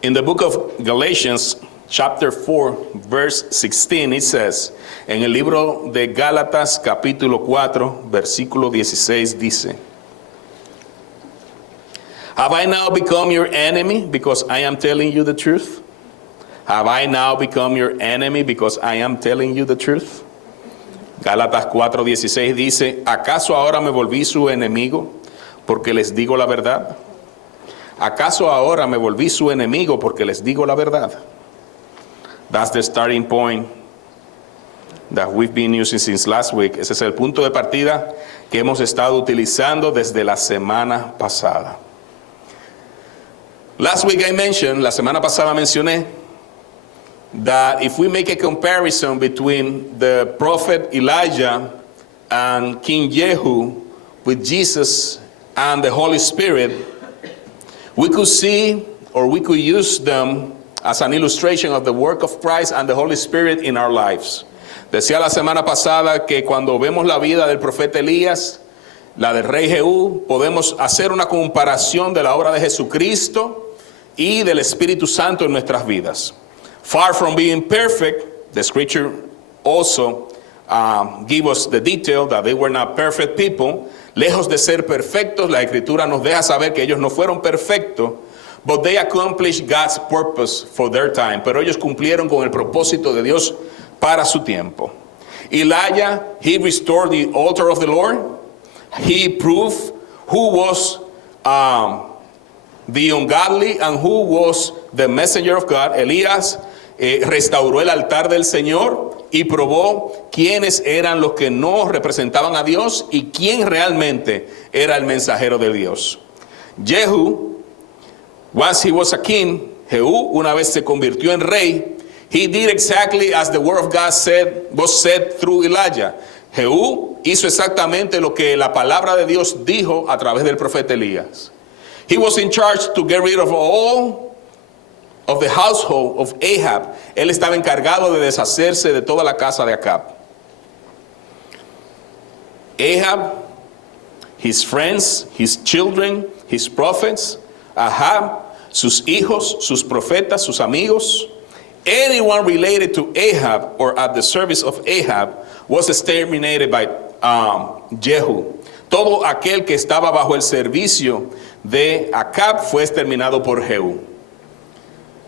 In the book of Galatians, chapter 4, verse 16, it says, en el libro de Gálatas, capítulo 4, versículo 16, dice, Have I now become your enemy because I am telling you the truth? Have I now become your enemy because I am telling you the truth? Gálatas 4:16 dice, ¿acaso ahora me volví su enemigo porque les digo la verdad? ¿Acaso ahora me volví su enemigo porque les digo la verdad? That's the starting point that we've been using since last week. Ese es el punto de partida que hemos estado utilizando desde la semana pasada. Last week I mentioned, la semana pasada mencioné, that if we make a comparison between the prophet Elijah and King Jehu with Jesus and the Holy Spirit, we could see, or we could use them as an illustration of the work of Christ and the Holy Spirit in our lives. Decía la semana pasada que cuando vemos la vida del profeta Elías, la del rey Jehú, podemos hacer una comparación de la obra de Jesucristo y del Espíritu Santo en nuestras vidas. Far from being perfect, the scripture also give us the detail that they were not perfect people. Lejos de ser perfectos, la Escritura nos deja saber que ellos no fueron perfectos, but they accomplished God's purpose for their time. Pero ellos cumplieron con el propósito de Dios para su tiempo. Elijah, he restored the altar of the Lord. He proved who was the ungodly and who was the messenger of God. Elías restauró el altar del Señor y probó quiénes eran los que no representaban a Dios y quién realmente era el mensajero de Dios. Jehu, once he was a king, Jehú, una vez se convirtió en rey, he did exactly as the word of God was said through Elijah. Jehú hizo exactamente lo que la palabra de Dios dijo a través del profeta Elías. He was in charge to get rid of all of the household of Ahab. Él estaba encargado de deshacerse de toda la casa de Acab. Ahab, his friends, his children, his prophets, Ahab, sus hijos, sus profetas, sus amigos, anyone related to Ahab or at the service of Ahab was exterminated by Jehu. Todo aquel que estaba bajo el servicio de Acab fue exterminado por Jehú.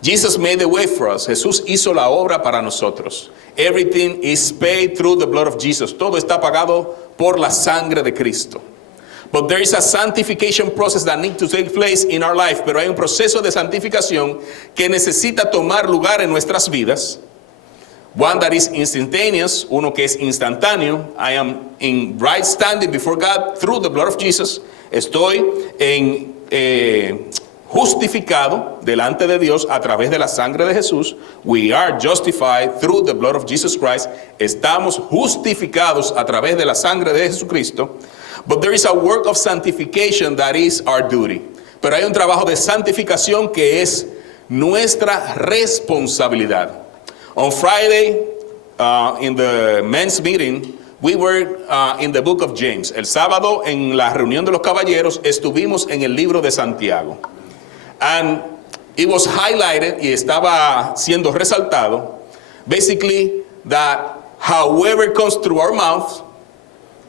Jesus made the way for us. Jesús hizo la obra para nosotros. Everything is paid through the blood of Jesus. Todo está pagado por la sangre de Cristo. But there is a sanctification process that needs to take place in our life. Pero hay un proceso de santificación que necesita tomar lugar en nuestras vidas. One that is instantaneous, uno que es instantáneo. I am in right standing before God through the blood of Jesus. Estoy justificado delante de Dios a través de la sangre de Jesús. We are justified through the blood of Jesus Christ. Estamos justificados a través de la sangre de Jesucristo. But there is a work of sanctification that is our duty. Pero hay un trabajo de santificación que es nuestra responsabilidad. On Friday, in the men's meeting, we were in the book of James. El sábado, en la reunión de los caballeros, estuvimos en el libro de Santiago. And it was highlighted y estaba siendo resaltado, basically, that however comes through our mouth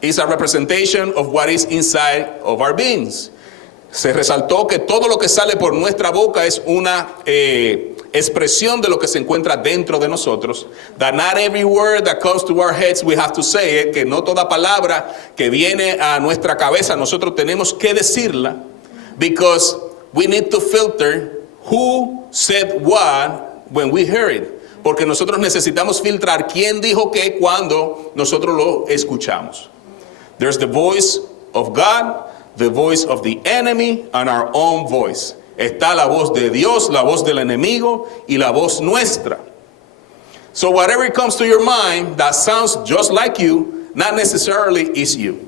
is a representation of what is inside of our beings. Se resaltó que todo lo que sale por nuestra boca es una expresión de lo que se encuentra dentro de nosotros. That not every word that comes to our heads we have to say it, que no toda palabra que viene a nuestra cabeza nosotros tenemos que decirla, because we need to filter who said what when we hear it. Porque nosotros necesitamos filtrar quién dijo qué cuando nosotros lo escuchamos. There's the voice of God, the voice of the enemy, and our own voice. Está la voz de Dios, la voz del enemigo y la voz nuestra. So whatever comes to your mind that sounds just like you, not necessarily is you.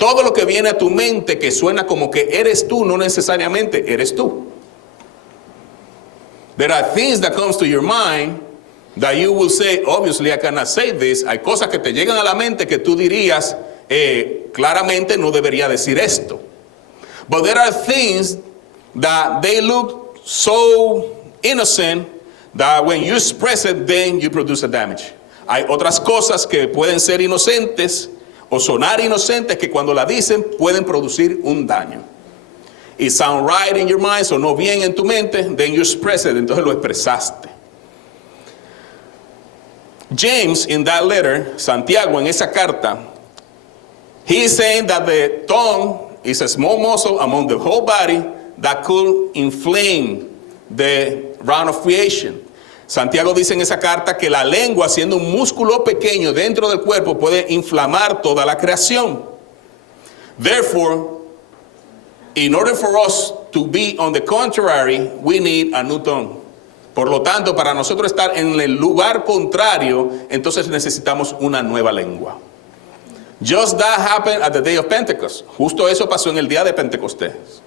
Todo lo que viene a tu mente que suena como que eres tú, no necesariamente eres tú. There are things that comes to your mind that you will say, obviously I cannot say this. Hay cosas que te llegan a la mente que tú dirías, claramente no debería decir esto. But there are things that they look so innocent that when you express it, then you produce a damage. Hay otras cosas que pueden ser inocentes o sonar inocentes que cuando la dicen pueden producir un daño. It sound right in your mind, sonó bien en tu mente, then you express it, entonces lo expresaste. James, in that letter, Santiago, en esa carta, he is saying that the tongue is a small muscle among the whole body that could inflame the round of creation. Santiago dice en esa carta que la lengua, siendo un músculo pequeño dentro del cuerpo, puede inflamar toda la creación. Therefore, in order for us to be on the contrary, we need a new tongue. Por lo tanto, para nosotros estar en el lugar contrario, entonces necesitamos una nueva lengua. Just that happened at the day of Pentecost. Justo eso pasó en el día de Pentecostés.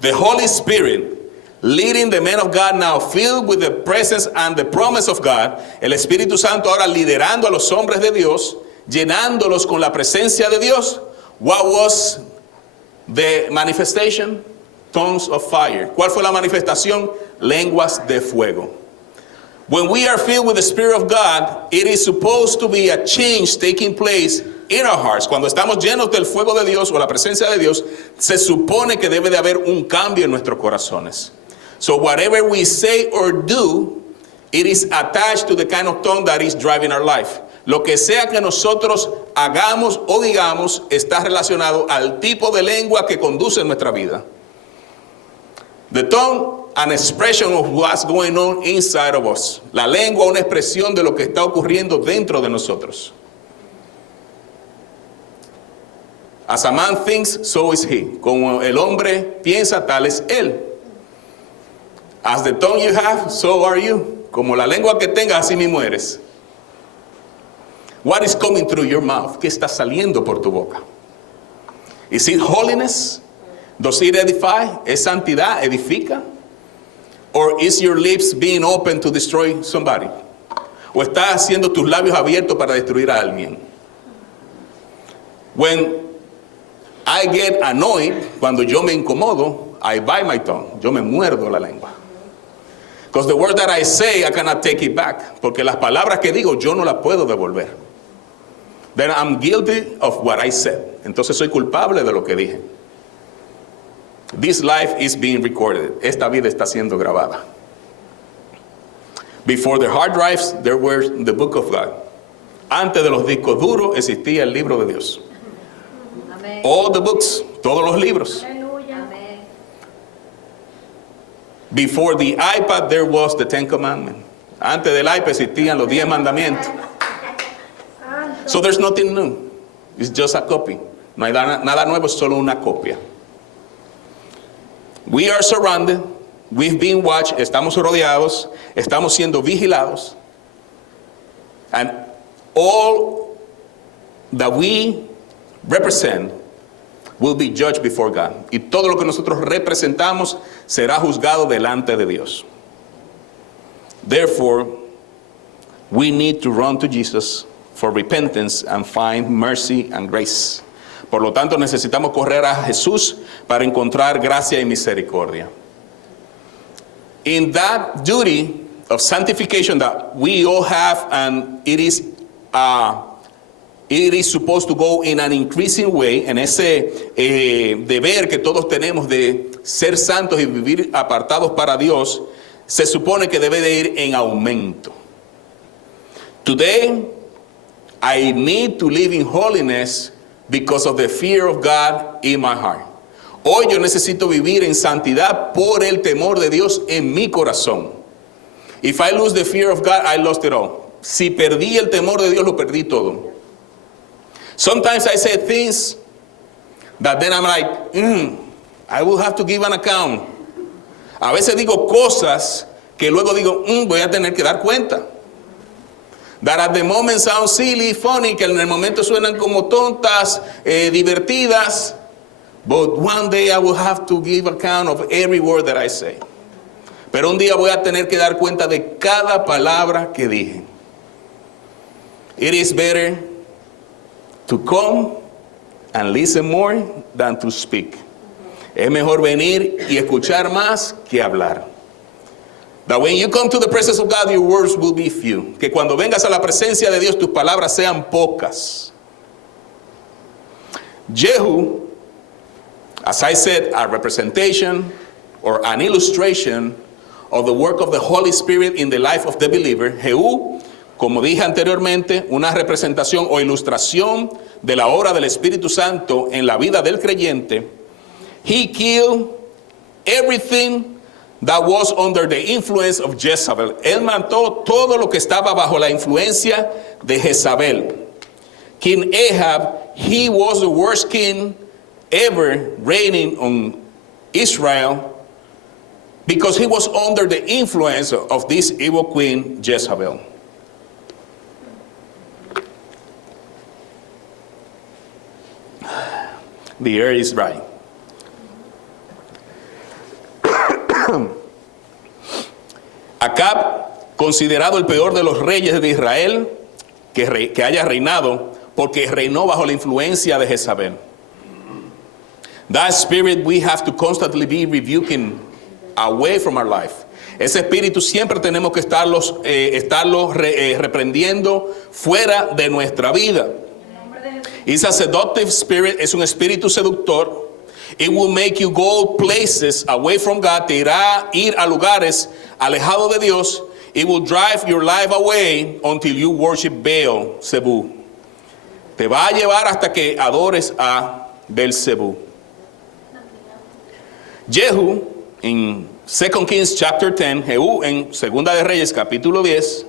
The Holy Spirit leading the men of God now filled with the presence and the promise of God. El Espíritu Santo ahora liderando a los hombres de Dios, llenándolos con la presencia de Dios. What was the manifestation? Tongues of fire. ¿Cuál fue la manifestación? Lenguas de fuego. When we are filled with the Spirit of God, it is supposed to be a change taking place in our hearts. Cuando estamos llenos del fuego de Dios o la presencia de Dios, se supone que debe de haber un cambio en nuestros corazones. So whatever we say or do, it is attached to the kind of tongue that is driving our life. Lo que sea que nosotros hagamos o digamos está relacionado al tipo de lengua que conduce nuestra vida. The tongue, an expression of what's going on inside of us. La lengua, una expresión de lo que está ocurriendo dentro de nosotros. As a man thinks, so is he. Como el hombre piensa, tal es él. As the tongue you have, so are you. Como la lengua que tengas, así mismo eres. What is coming through your mouth? ¿Qué está saliendo por tu boca? Is it holiness? Does it edify? ¿Es santidad? ¿Edifica? Or is your lips being open to destroy somebody? ¿O estás haciendo tus labios abiertos para destruir a alguien? When I get annoyed, cuando yo me incomodo, I bite my tongue. Yo me muerdo la lengua. Because the word that I say, I cannot take it back. Porque las palabras que digo, yo no las puedo devolver. Then I'm guilty of what I said. Entonces soy culpable de lo que dije. This life is being recorded. Esta vida está siendo grabada. Before the hard drives, there were the book of God. Antes de los discos duros existía el libro de Dios. Amen. All the books, todos los libros. Amen. Before the iPad, there was the Ten Commandments. Antes del iPad existían los 10 mandamientos. So there's nothing new. It's just a copy. No hay nada nuevo, es solo una copia. We are surrounded. We've been watched. Estamos rodeados. Estamos siendo vigilados. And all that we represent will be judged before God. Y todo lo que nosotros representamos será juzgado delante de Dios. Therefore, we need to run to Jesus for repentance and find mercy and grace. Por lo tanto, necesitamos correr a Jesús para encontrar gracia y misericordia. In that duty of sanctification that we all have, and it is supposed to go in an increasing way, en ese deber que todos tenemos de ser santos y vivir apartados para Dios, se supone que debe de ir en aumento. Today, I need to live in holiness because of the fear of God in my heart. Hoy yo necesito vivir en santidad por el temor de Dios en mi corazón. If I lose the fear of God, I lost it all. Si perdí el temor de Dios, lo perdí todo. Sometimes I say things that then I'm like, I will have to give an account. A veces digo cosas que luego digo, voy a tener que dar cuenta. That at the moment sound silly, funny, que en el momento suenan como tontas, divertidas. But one day I will have to give account of every word that I say. Pero un día voy a tener que dar cuenta de cada palabra que dije. It is better to come and listen more than to speak. Es mejor venir y escuchar más que hablar. That when you come to the presence of God, your words will be few. Que cuando vengas a la presencia de Dios, tus palabras sean pocas. Jehu, as I said, a representation or an illustration of the work of the Holy Spirit in the life of the believer. Jehú, como dije anteriormente, una representación o ilustración de la obra del Espíritu Santo en la vida del creyente. He killed everything that was under the influence of Jezebel. Él mató todo lo que estaba bajo la influencia de Jezabel. King Ahab, he was the worst king ever reigning on Israel because he was under the influence of this evil queen Jezebel. The air is dry. Acab, considerado el peor de los reyes de Israel que haya reinado, porque reinó bajo la influencia de Jezabel. That spirit we have to constantly be rebuking away from our life. Ese espíritu siempre tenemos que estarlo reprendiendo fuera de nuestra vida. It's a seductive spirit, es un espíritu seductor. It will make you go places away from God. Te irá ir a lugares alejados de Dios. It will drive your life away until you worship Baal Zebú. Te va a llevar hasta que adores a Beelzebú. Jehu, en 2 Kings chapter 10, Jehú en Segunda de Reyes capítulo 10.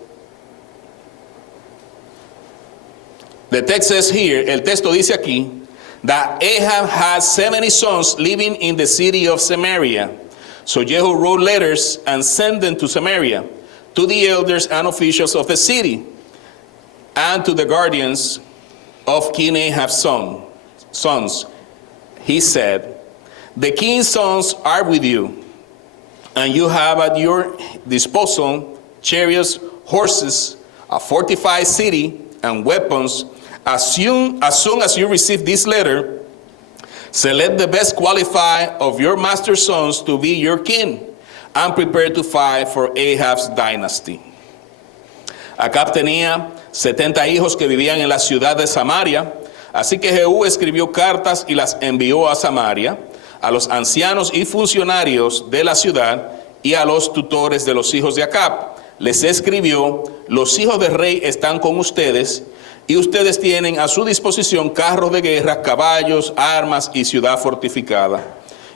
The text says here, el texto dice aquí, that Ahab had 70 sons living in the city of Samaria. So Jehu wrote letters and sent them to Samaria, to the elders and officials of the city, and to the guardians of King Ahab's sons. He said, the king's sons are with you, and you have at your disposal chariots, horses, a fortified city, and weapons. As soon as you receive this letter, select the best qualified of your master's sons to be your king, and prepare to fight for Ahab's dynasty. Acab tenía 70 hijos que vivían en la ciudad de Samaria, así que Jehú escribió cartas y las envió a Samaria, a los ancianos y funcionarios de la ciudad y a los tutores de los hijos de Acab. Les escribió, los hijos del rey están con ustedes, y ustedes tienen a su disposición carros de guerra, caballos, armas y ciudad fortificada.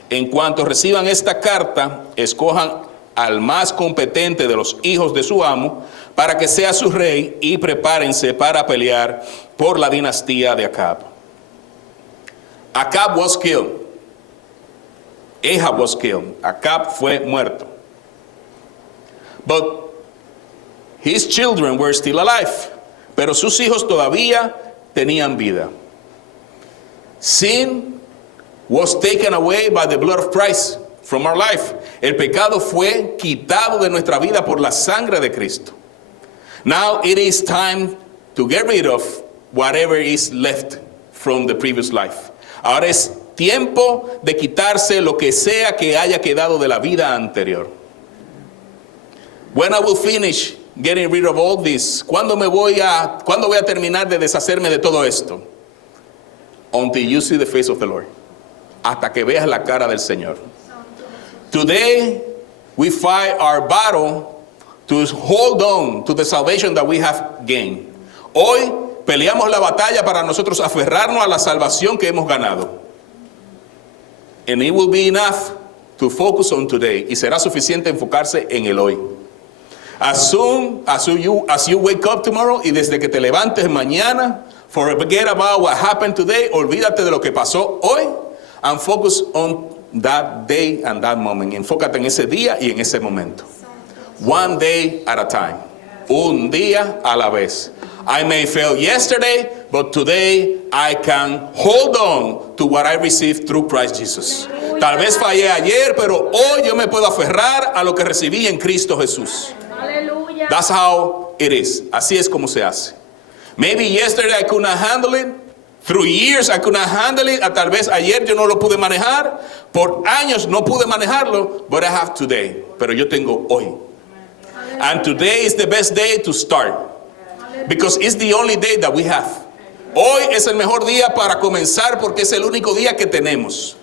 En cuanto reciban esta carta, escojan al más competente de los hijos de su amo para que sea su rey y prepárense para pelear por la dinastía de Acab. Acab was killed. Ahab was killed. Acab fue muerto. But his children were still alive. Pero sus hijos todavía tenían vida. Sin was taken away by the blood of Christ from our life. El pecado fue quitado de nuestra vida por la sangre de Cristo. Now it is time to get rid of whatever is left from the previous life. Ahora es tiempo de quitarse lo que sea que haya quedado de la vida anterior. When I will finish getting rid of all this, ¿cuándo voy a terminar de deshacerme de todo esto? Until you see the face of the Lord. Hasta que veas la cara del Señor. Today, we fight our battle to hold on to the salvation that we have gained. Hoy peleamos la batalla para nosotros aferrarnos a la salvación que hemos ganado. And it will be enough to focus on today. Y será suficiente enfocarse en el hoy. As soon as you wake up tomorrow, y desde que te levantes mañana, forget about what happened today, olvídate de lo que pasó hoy, and focus on that day and that moment. Enfócate en ese día y en ese momento. One day at a time. Un día a la vez. I may fail yesterday, but today I can hold on to what I received through Christ Jesus. Tal vez fallé ayer, pero hoy yo me puedo aferrar a lo que recibí en Cristo Jesús. That's how it is. Así es como se hace. Maybe yesterday I could not handle it. Through years I could not handle it. Tal vez ayer yo no lo pude manejar. Por años no pude manejarlo. But I have today. Pero yo tengo hoy. And today is the best day to start. Because it's the only day that we have. Hoy es el mejor día para comenzar porque es el único día que tenemos.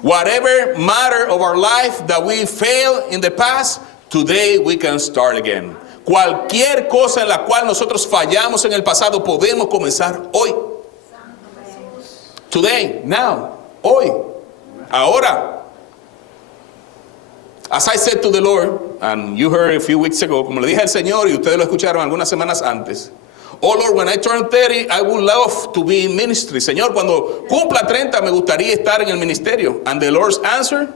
Whatever matter of our life that we failed in the past, today we can start again. Cualquier cosa en la cual nosotros fallamos en el pasado, podemos comenzar hoy. Today, now, hoy, ahora. As I said to the Lord, and you heard a few weeks ago, como le dije al Señor y ustedes lo escucharon algunas semanas antes. Oh Lord, when I turn 30, I would love to be in ministry. Señor, cuando cumpla 30, me gustaría estar en el ministerio. And the Lord's answer,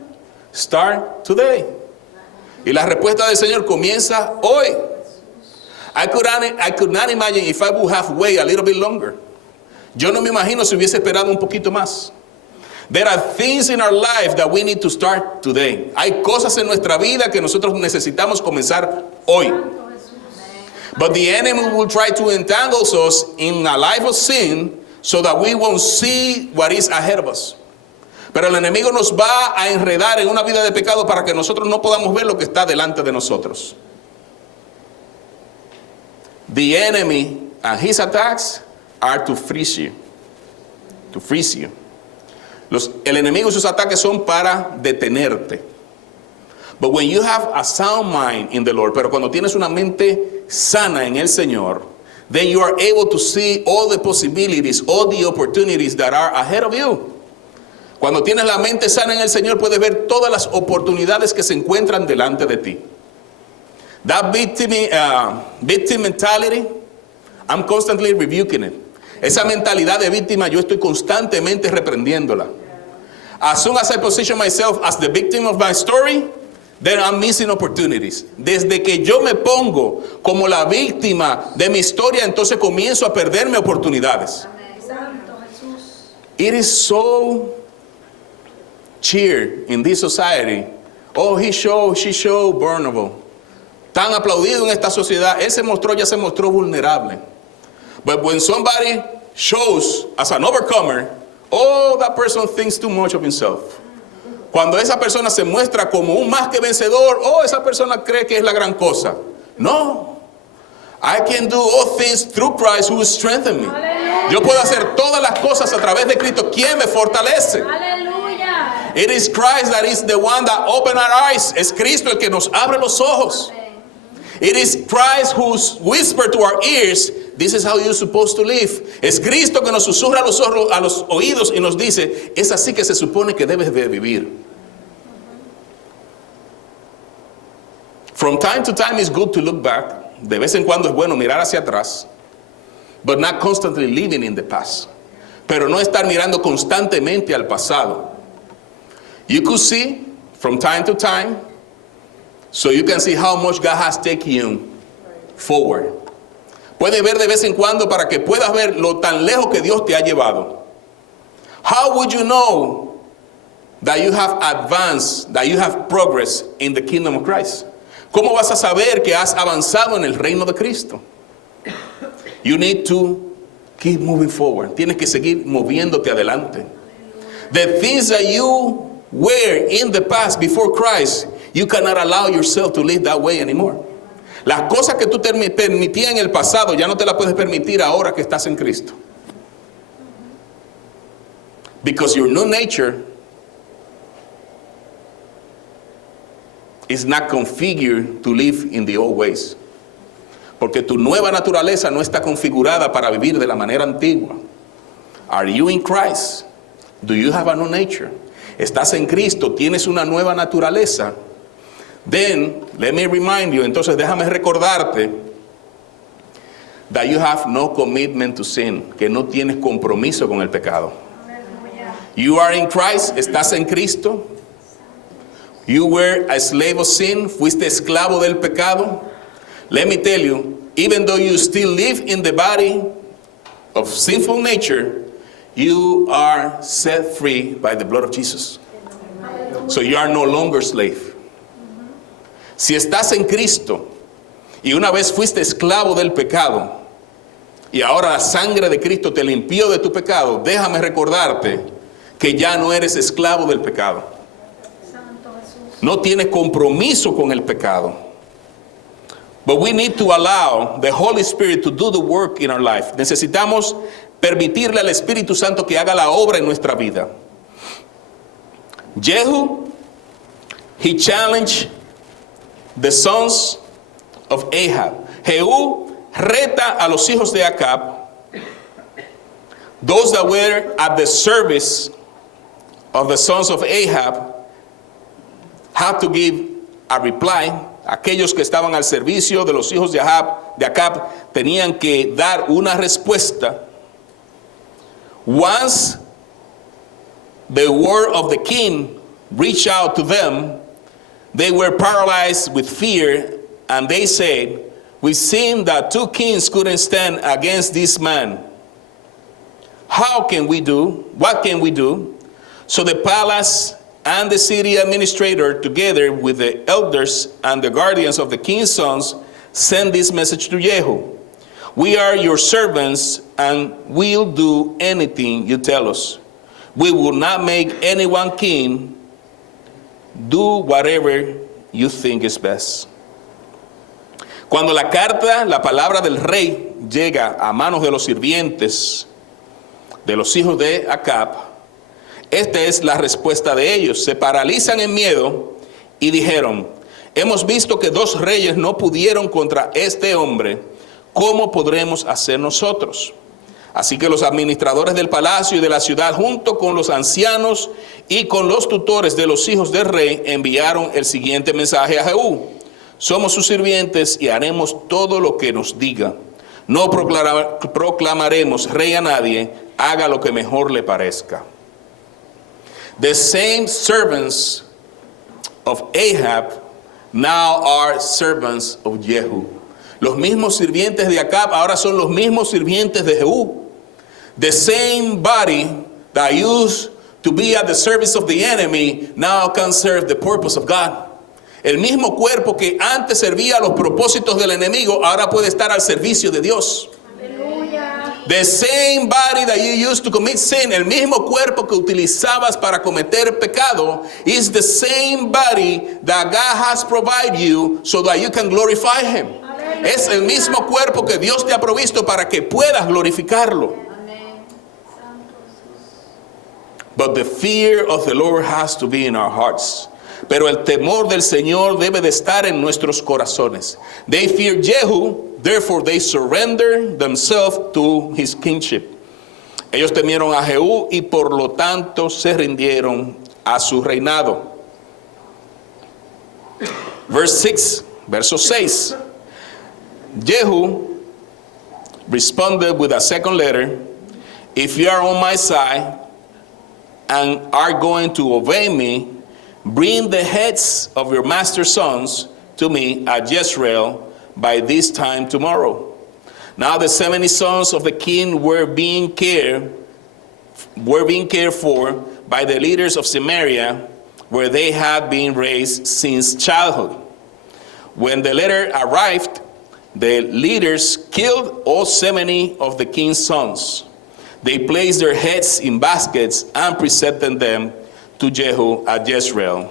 start today. Y la respuesta del Señor comienza hoy. I could not imagine if I would have waited a little bit longer. Yo no me imagino si hubiese esperado un poquito más. There are things in our life that we need to start today. Hay cosas en nuestra vida que nosotros necesitamos comenzar hoy. But the enemy will try to entangle us in a life of sin so that we won't see what is ahead of us. Pero el enemigo nos va a enredar en una vida de pecado para que nosotros no podamos ver lo que está delante de nosotros. The enemy and his attacks are to freeze you. To freeze you. El enemigo y sus ataques son para detenerte. But when you have a sound mind in the Lord, pero cuando tienes una mente sana en el Señor, then you are able to see all the possibilities, all the opportunities that are ahead of you. Cuando tienes la mente sana en el Señor, puedes ver todas las oportunidades que se encuentran delante de ti. That victim mentality, I'm constantly rebuking it. Esa mentalidad de víctima, yo estoy constantemente reprendiéndola. As soon as I position myself as the victim of my story, then I'm missing opportunities. Desde que yo me pongo como la víctima de mi historia, entonces comienzo a perderme oportunidades. It is so cheered in this society. Oh, she showed vulnerable. Tan aplaudido en esta sociedad, él ya se mostró vulnerable. But when somebody shows as an overcomer, oh, that person thinks too much of himself. Cuando esa persona se muestra como un más que vencedor, oh, esa persona cree que es la gran cosa. No. I can do all things through Christ who strengthens me. Yo puedo hacer todas las cosas a través de Cristo, quien me fortalece. Aleluya. It is Christ that is the one that opens our eyes. Es Cristo el que nos abre los ojos. It is Christ who whispers to our ears, this is how you're supposed to live. Es Cristo que nos susurra a los oídos y nos dice, es así que se supone que debes de vivir. From time to time it's good to look back. De vez en cuando es bueno mirar hacia atrás. But not constantly living in the past. Pero no estar mirando constantemente al pasado. You could see from time to time, so you can see how much God has taken you forward. Puedes ver de vez en cuando para que puedas ver lo tan lejos que Dios te ha llevado. How would you know that you have advanced, that you have progress in the kingdom of Christ? ¿Cómo vas a saber que has avanzado en el reino de Cristo? You need to keep moving forward. Tienes que seguir moviéndote adelante. The things that you were in the past before Christ, you cannot allow yourself to live that way anymore. Las cosas que tú te permitías en el pasado, ya no te las puedes permitir ahora que estás en Cristo. Because your new nature is not configured to live in the old ways. Porque tu nueva naturaleza no está configurada para vivir de la manera antigua. Are you in Christ? Do you have a new nature? ¿Estás en Cristo? ¿Tienes una nueva naturaleza? Then, let me remind you, entonces déjame recordarte that you have no commitment to sin, que no tienes compromiso con el pecado. You are in Christ, estás en Cristo. You were a slave of sin, fuiste esclavo del pecado. Let me tell you, even though you still live in the body of sinful nature, you are set free by the blood of Jesus. So you are no longer slave. Si estás en Cristo y una vez fuiste esclavo del pecado y ahora la sangre de Cristo te limpió de tu pecado, déjame recordarte que ya no eres esclavo del pecado. No tienes compromiso con el pecado. But we need to allow the Holy Spirit to do the work in our life. Necesitamos permitirle al Espíritu Santo que haga la obra en nuestra vida. Jehu, he challenged the sons of Ahab. Jehú reta a los hijos de Acab, those that were at the service of the sons of Ahab, had to give a reply. Aquellos que estaban al servicio de los hijos de Acab tenían que dar una respuesta. Once the word of the king reached out to them, they were paralyzed with fear, and they said, "We've seen that two kings couldn't stand against this man. What can we do?" So the palace and the city administrator, together with the elders and the guardians of the king's sons, sent this message to Jehu: "We are your servants, and we'll do anything you tell us. We will not make anyone king. Do whatever you think is best." Cuando la carta, la palabra del rey, llega a manos de los sirvientes de los hijos de Acab, esta es la respuesta de ellos. Se paralizan en miedo y dijeron: "Hemos visto que dos reyes no pudieron contra este hombre. ¿Cómo podremos hacer nosotros?" Así que los administradores del palacio y de la ciudad, junto con los ancianos y con los tutores de los hijos del rey, enviaron el siguiente mensaje a Jehú: "Somos sus sirvientes y haremos todo lo que nos diga. No proclamaremos rey a nadie, haga lo que mejor le parezca." The same servants of Ahab now are servants of Jehu. Los mismos sirvientes de Acab ahora son los mismos sirvientes de Jehú. The same body that used to be at the service of the enemy now can serve the purpose of God. El mismo cuerpo que antes servía a los propósitos del enemigo ahora puede estar al servicio de Dios. The same body that you used to commit sin, el mismo cuerpo que utilizabas para cometer pecado, is the same body that God has provided you so that you can glorify Him. Es el mismo cuerpo que Dios te ha provisto para que puedas glorificarlo. But the fear of the Lord has to be in our hearts. Pero el temor del Señor debe de estar en nuestros corazones. They fear Jehu, therefore they surrender themselves to his kingship. Ellos temieron a Jehú y por lo tanto se rindieron a su reinado. Verso 6. Jehu responded with a second letter: "If you are on my side and are going to obey me, bring the heads of your master's sons to me at Jezreel by this time tomorrow." Now the 70 sons of the king were being cared for by the leaders of Samaria, where they had been raised since childhood. When the letter arrived, the leaders killed all 70 of the king's sons. They placed their heads in baskets and presented them to Jehu at Jezreel.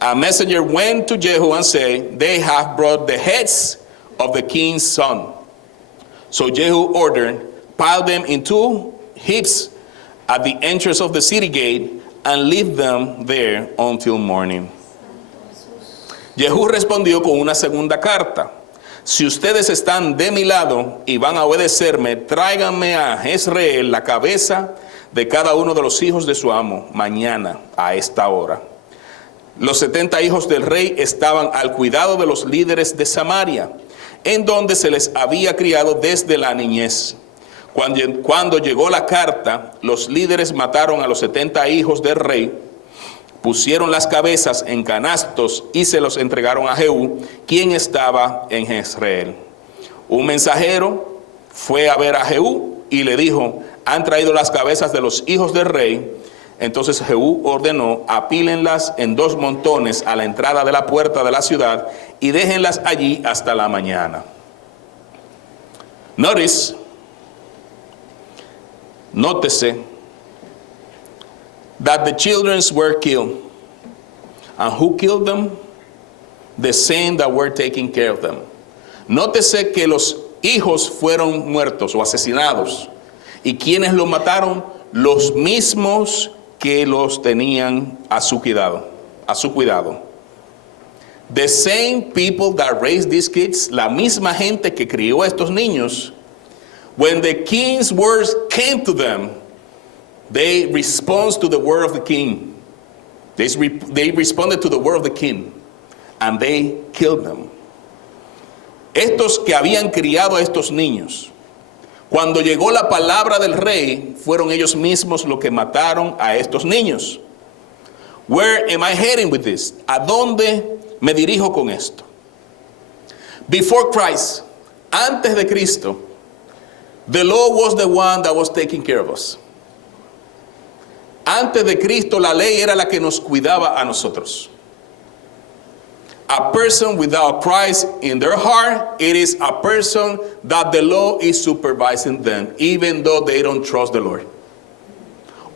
A messenger went to Jehu and said, "They have brought the heads of the king's son." So Jehu ordered, "Pile them in 2 heaps at the entrance of the city gate and leave them there until morning." Jehu respondió con una segunda carta: "Si ustedes están de mi lado y van a obedecerme, tráiganme a Jezreel la cabeza de cada uno de los hijos de su amo mañana a esta hora." Los 70 hijos del rey estaban al cuidado de los líderes de Samaria, en donde se les había criado desde la niñez. Cuando llegó la carta, los líderes mataron a los 70 hijos del rey, pusieron las cabezas en canastos y se los entregaron a Jehú, quien estaba en Jezreel. Un mensajero fue a ver a Jehú y le dijo: "Han traído las cabezas de los hijos del rey." Entonces Jehú ordenó: "Apílenlas en 2 montones a la entrada de la puerta de la ciudad y déjenlas allí hasta la mañana." Nótese that the children were killed. And who killed them? the same that were taking care of them. Nótese que los hijos fueron muertos o asesinados. ¿Y quiénes los mataron? Los mismos que los tenían a su cuidado. A su cuidado. The same people that raised these kids, la misma gente que crió a estos niños, when the king's words came to them, they responded to the word of the king. They responded to the word of the king, and they killed them. Estos que habían criado a estos niños, cuando llegó la palabra del rey, fueron ellos mismos los que mataron a estos niños. Where am I heading with this? ¿A dónde me dirijo con esto? Before Christ, antes de Cristo, the law was the one that was taking care of us. Antes de Cristo, la ley era la que nos cuidaba a nosotros. A person without Christ in their heart, it is a person that the law is supervising them, even though they don't trust the Lord.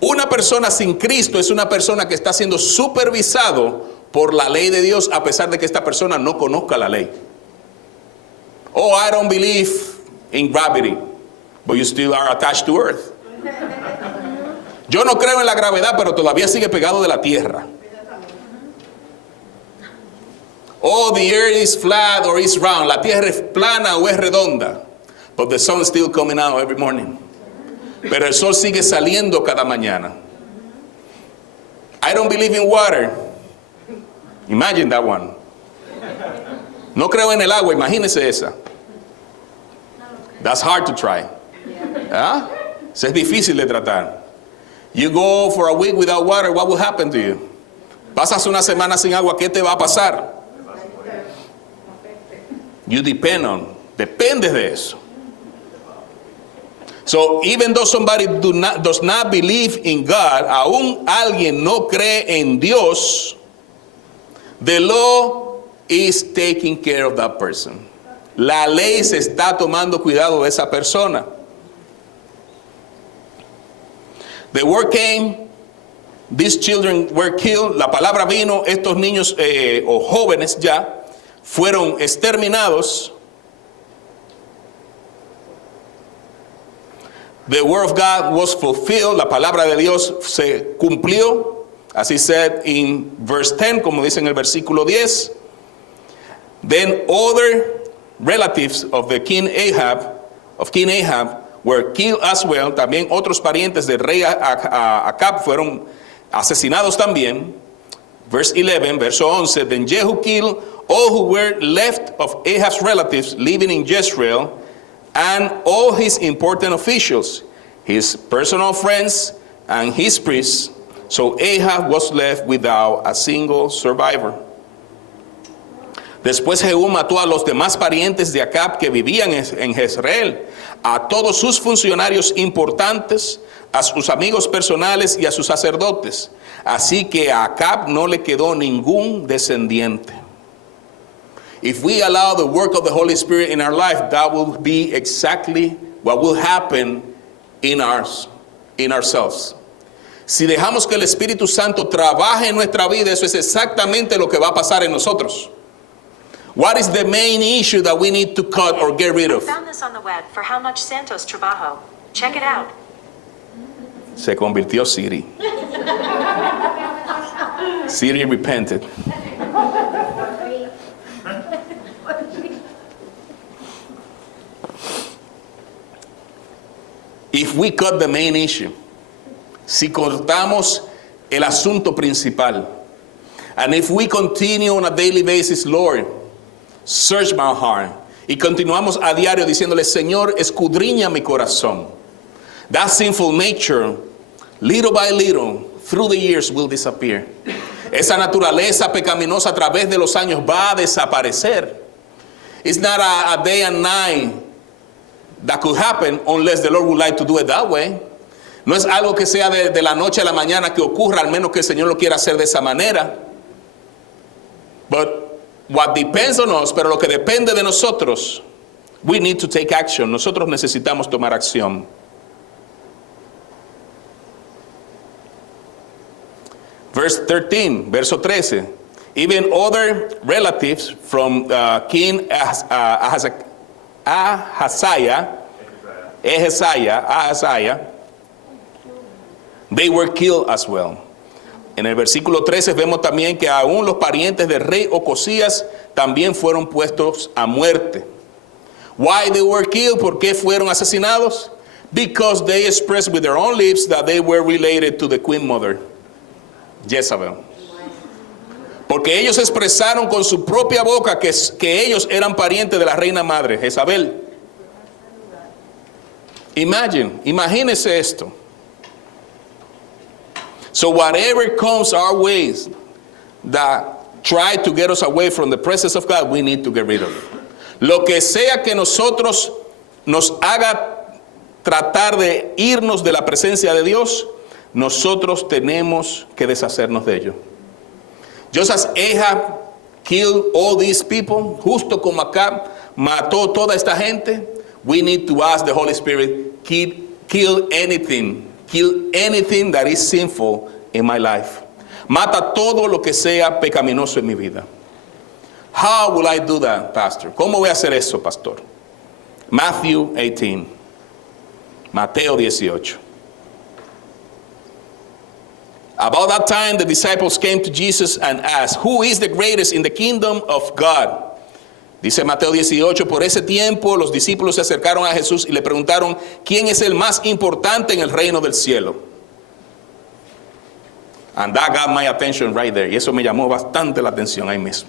Una persona sin Cristo es una persona que está siendo supervisado por la ley de Dios, a pesar de que esta persona no conozca la ley. Oh, I don't believe in gravity, but you still are attached to earth. Yo no creo en la gravedad, pero todavía sigue pegado de la tierra. Oh, the earth is flat or is round. La tierra es plana o es redonda. But the sun is still coming out every morning. Pero el sol sigue saliendo cada mañana. I don't believe in water. Imagine that one. No creo en el agua, imagínese esa. That's hard to try. ¿Ah? Eso es difícil de tratar. You go for a week without water, what will happen to you? Pasas una semana sin agua, ¿qué te va a pasar? You dependes de eso. So even though somebody does not believe in God, aún alguien no cree en Dios, the law is taking care of that person. La ley se está tomando cuidado de esa persona. The word came, these children were killed. La palabra vino, estos niños o jóvenes ya fueron exterminados. The word of God was fulfilled. La palabra de Dios se cumplió. As he said in verse 10, como dice en el versículo 10. Then other relatives of the King Ahab, were killed as well. También otros parientes del rey Acab fueron asesinados también. Verse 11, verso 11. Then Jehu killed all who were left of Ahab's relatives living in Jezreel, and all his important officials, his personal friends, and his priests. So Ahab was left without a single survivor. Después Jehú mató a los demás parientes de Acab que vivían en Jezreel, a todos sus funcionarios importantes, a sus amigos personales y a sus sacerdotes. Así que a Acab no le quedó ningún descendiente. If we allow the work of the Holy Spirit in our life, that will be exactly what will happen in ourselves. Si dejamos que el Espíritu Santo trabaje en nuestra vida, eso es exactamente lo que va a pasar en nosotros. What is the main issue that we need to cut or get rid of? I found this on the web for how much Santos trabajo. Check it out. Se convirtió Siri. Siri repented. If we cut the main issue, si cortamos el asunto principal, and if we continue on a daily basis, Lord, search my heart, y continuamos a diario diciéndole, Señor, escudriña mi corazón, that sinful nature, little by little, through the years will disappear. Esa naturaleza pecaminosa a través de los años va a desaparecer. It's not a day and night that could happen unless the Lord would like to do it that way. No es algo que sea de la noche a la mañana que ocurra, al menos que el Señor lo quiera hacer de esa manera. But what depends on us, pero lo que depende de nosotros, we need to take action. Nosotros necesitamos tomar acción. Verse 13, verso 13. Even other relatives from King Ahaziah, they were killed as well. En el versículo 13 vemos también que aún los parientes del rey Ocosías también fueron puestos a muerte. Why they were killed? ¿Por qué fueron asesinados? Because they expressed with their own lips that they were related to the queen mother, Jezebel. Porque ellos expresaron con su propia boca que ellos eran parientes de la reina madre, Jezabel. Imagínese esto. So whatever comes our ways that try to get us away from the presence of God, we need to get rid of. Lo que sea que nosotros nos haga tratar de irnos de la presencia de Dios, nosotros tenemos que deshacernos de ello. Just as Ahab killed all these people, justo como Acab mató toda esta gente, we need to ask the Holy Spirit, kill anything that is sinful in my life. Mata todo lo que sea pecaminoso en mi vida. How will I do that, Pastor? ¿Cómo voy a hacer eso, Pastor? Matthew 18. Mateo 18. About that time, the disciples came to Jesus and asked, who is the greatest in the kingdom of God? Dice Mateo 18, por ese tiempo los discípulos se acercaron a Jesús y le preguntaron, ¿quién es el más importante en el reino del cielo? And that got my attention right there. Y eso me llamó bastante la atención ahí mismo.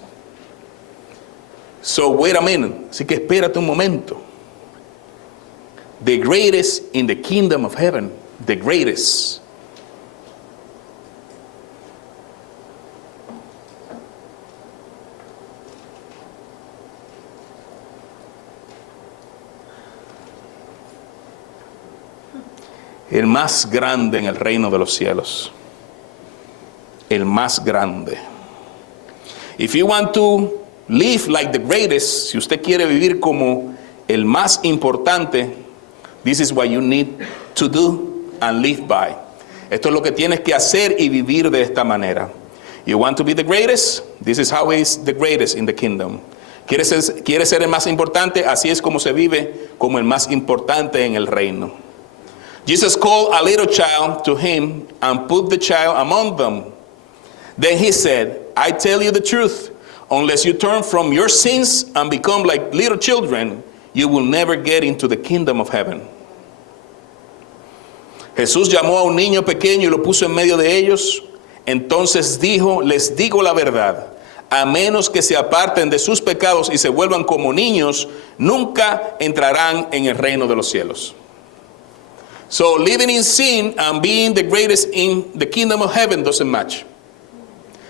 So wait a minute. Así que espérate un momento. The greatest in the kingdom of heaven. The greatest. El más grande en el reino de los cielos. El más grande. If you want to live like the greatest, si usted quiere vivir como el más importante, this is what you need to do and live by. Esto es lo que tienes que hacer y vivir de esta manera. You want to be the greatest? This is how is the greatest in the kingdom. ¿Quieres ser el más importante? Así es como se vive como el más importante en el reino. Jesus called a little child to him and put the child among them. Then he said, I tell you the truth, unless you turn from your sins and become like little children, you will never get into the kingdom of heaven. Jesús llamó a un niño pequeño y lo puso en medio de ellos. Entonces dijo, les digo la verdad, a menos que se aparten de sus pecados y se vuelvan como niños, nunca entrarán en el reino de los cielos. So living in sin and being the greatest in the kingdom of heaven doesn't match.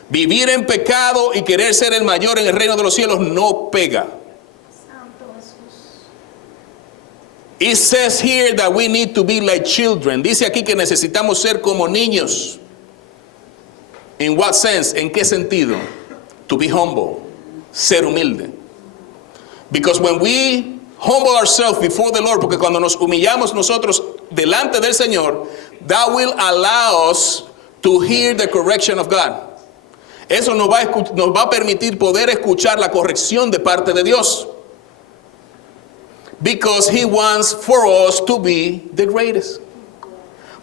Vivir en pecado y querer ser el mayor en el reino de los cielos no pega. It says here that we need to be like children. Dice aquí que necesitamos ser como niños. In what sense? ¿En qué sentido? To be humble. Ser humilde. Because when we humble ourselves before the Lord, porque cuando nos humillamos nosotros delante del Señor, that will allow us to hear the correction of God. Eso nos va a permitir poder escuchar la corrección de parte de Dios. Because He wants for us to be the greatest.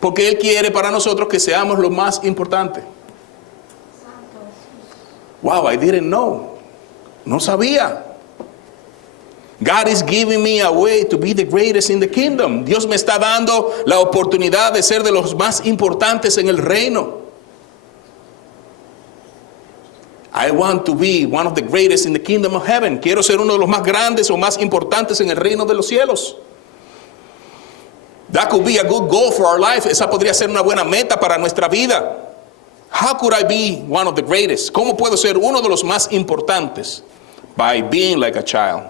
Porque Él quiere para nosotros que seamos lo más importante. Wow, I didn't know. No sabía. God is giving me a way to be the greatest in the kingdom. Dios me está dando la oportunidad de ser de los más importantes en el reino. I want to be one of the greatest in the kingdom of heaven. Quiero ser uno de los más grandes o más importantes en el reino de los cielos. That could be a good goal for our life. Esa podría ser una buena meta para nuestra vida. How could I be one of the greatest? ¿Cómo puedo ser uno de los más importantes? By being like a child.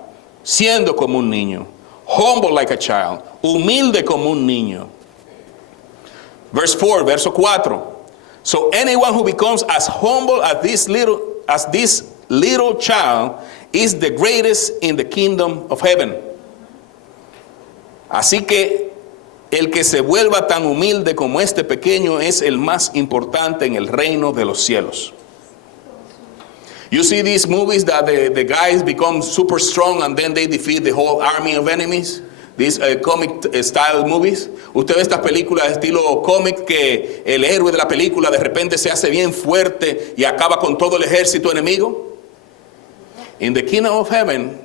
Siendo como un niño. Humble like a child. Humilde como un niño. Verse 4, verso 4. So anyone who becomes as humble as this little child is the greatest in the kingdom of heaven. Así que el que se vuelva tan humilde como este pequeño es el más importante en el reino de los cielos. You see these movies that the guys become super strong and then they defeat the whole army of enemies. These comic style movies. Usted ve estas películas de estilo cómic que el héroe de la película de repente se hace bien fuerte y acaba con todo el ejército enemigo. In the kingdom of heaven,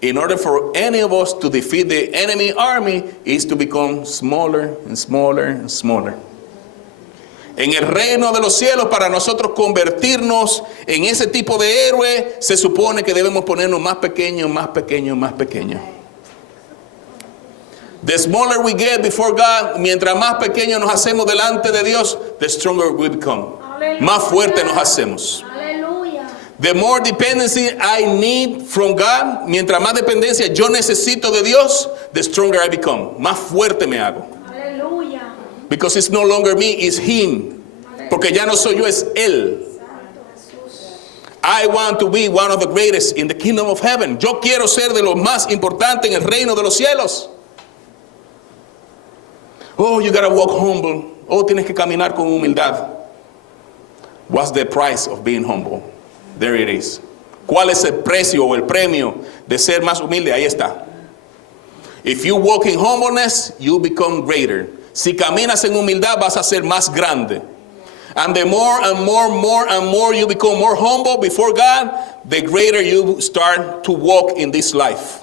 in order for any of us to defeat the enemy army, is to become smaller and smaller and smaller. En el reino de los cielos, para nosotros convertirnos en ese tipo de héroe, se supone que debemos ponernos más pequeños, más pequeños, más pequeños. The smaller we get before God, mientras más pequeños nos hacemos delante de Dios, the stronger we become. Aleluya. Más fuerte nos hacemos. Aleluya. The more dependency I need from God, mientras más dependencia yo necesito de Dios, the stronger I become. Más fuerte me hago. Aleluya. Because it's no longer me, it's Him. Porque ya no soy yo, es Él. Santo Jesús. I want to be one of the greatest in the kingdom of heaven. Yo quiero ser de los más importantes en el reino de los cielos. Oh, you gotta walk humble. Oh, tienes que caminar con humildad. What's the price of being humble? There it is. ¿Cuál es el precio o el premio de ser más humilde? Ahí está. If you walk in humbleness, you become greater. Si caminas en humildad, vas a ser más grande. And the more and more you become more humble before God, the greater you start to walk in this life.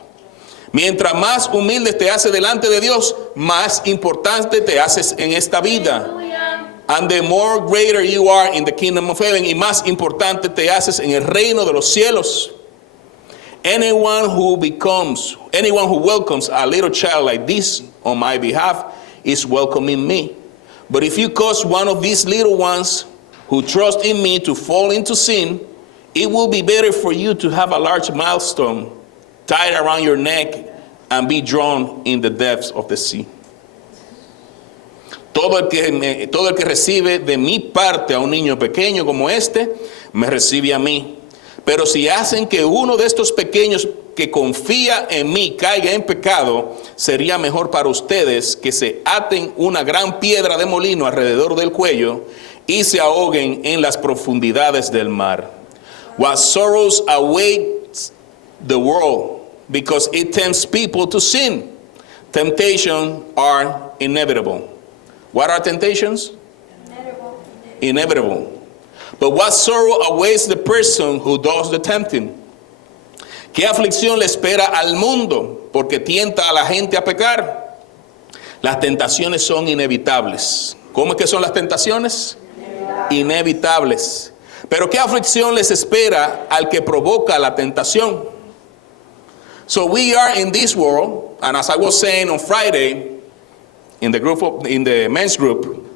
Mientras más humilde te haces delante de Dios, más importante te haces en esta vida. Aleluya. And the more greater you are in the kingdom of heaven, y más importante te haces en el reino de los cielos. Anyone who welcomes a little child like this on my behalf is welcoming me. But if you cause one of these little ones who trust in me to fall into sin, it will be better for you to have a large millstone tied around your neck and be drawn in the depths of the sea. Todo el que recibe de mi parte a un niño pequeño como este, me recibe a mí. Pero si hacen que uno de estos pequeños que confía en mí caiga en pecado, sería mejor para ustedes que se aten una gran piedra de molino alrededor del cuello y se ahoguen en las profundidades del mar. What sorrows await the world because it tempts people to sin. Temptations are inevitable. What are temptations? Inevitable. But what sorrow awaits the person who does the tempting? ¿Qué aflicción le espera al mundo porque tienta a la gente a pecar? Las tentaciones son inevitables. ¿Cómo es que son las tentaciones? Inevitables. Pero ¿qué aflicción les espera al que provoca la tentación? So we are in this world, and as I was saying on Friday in the men's group,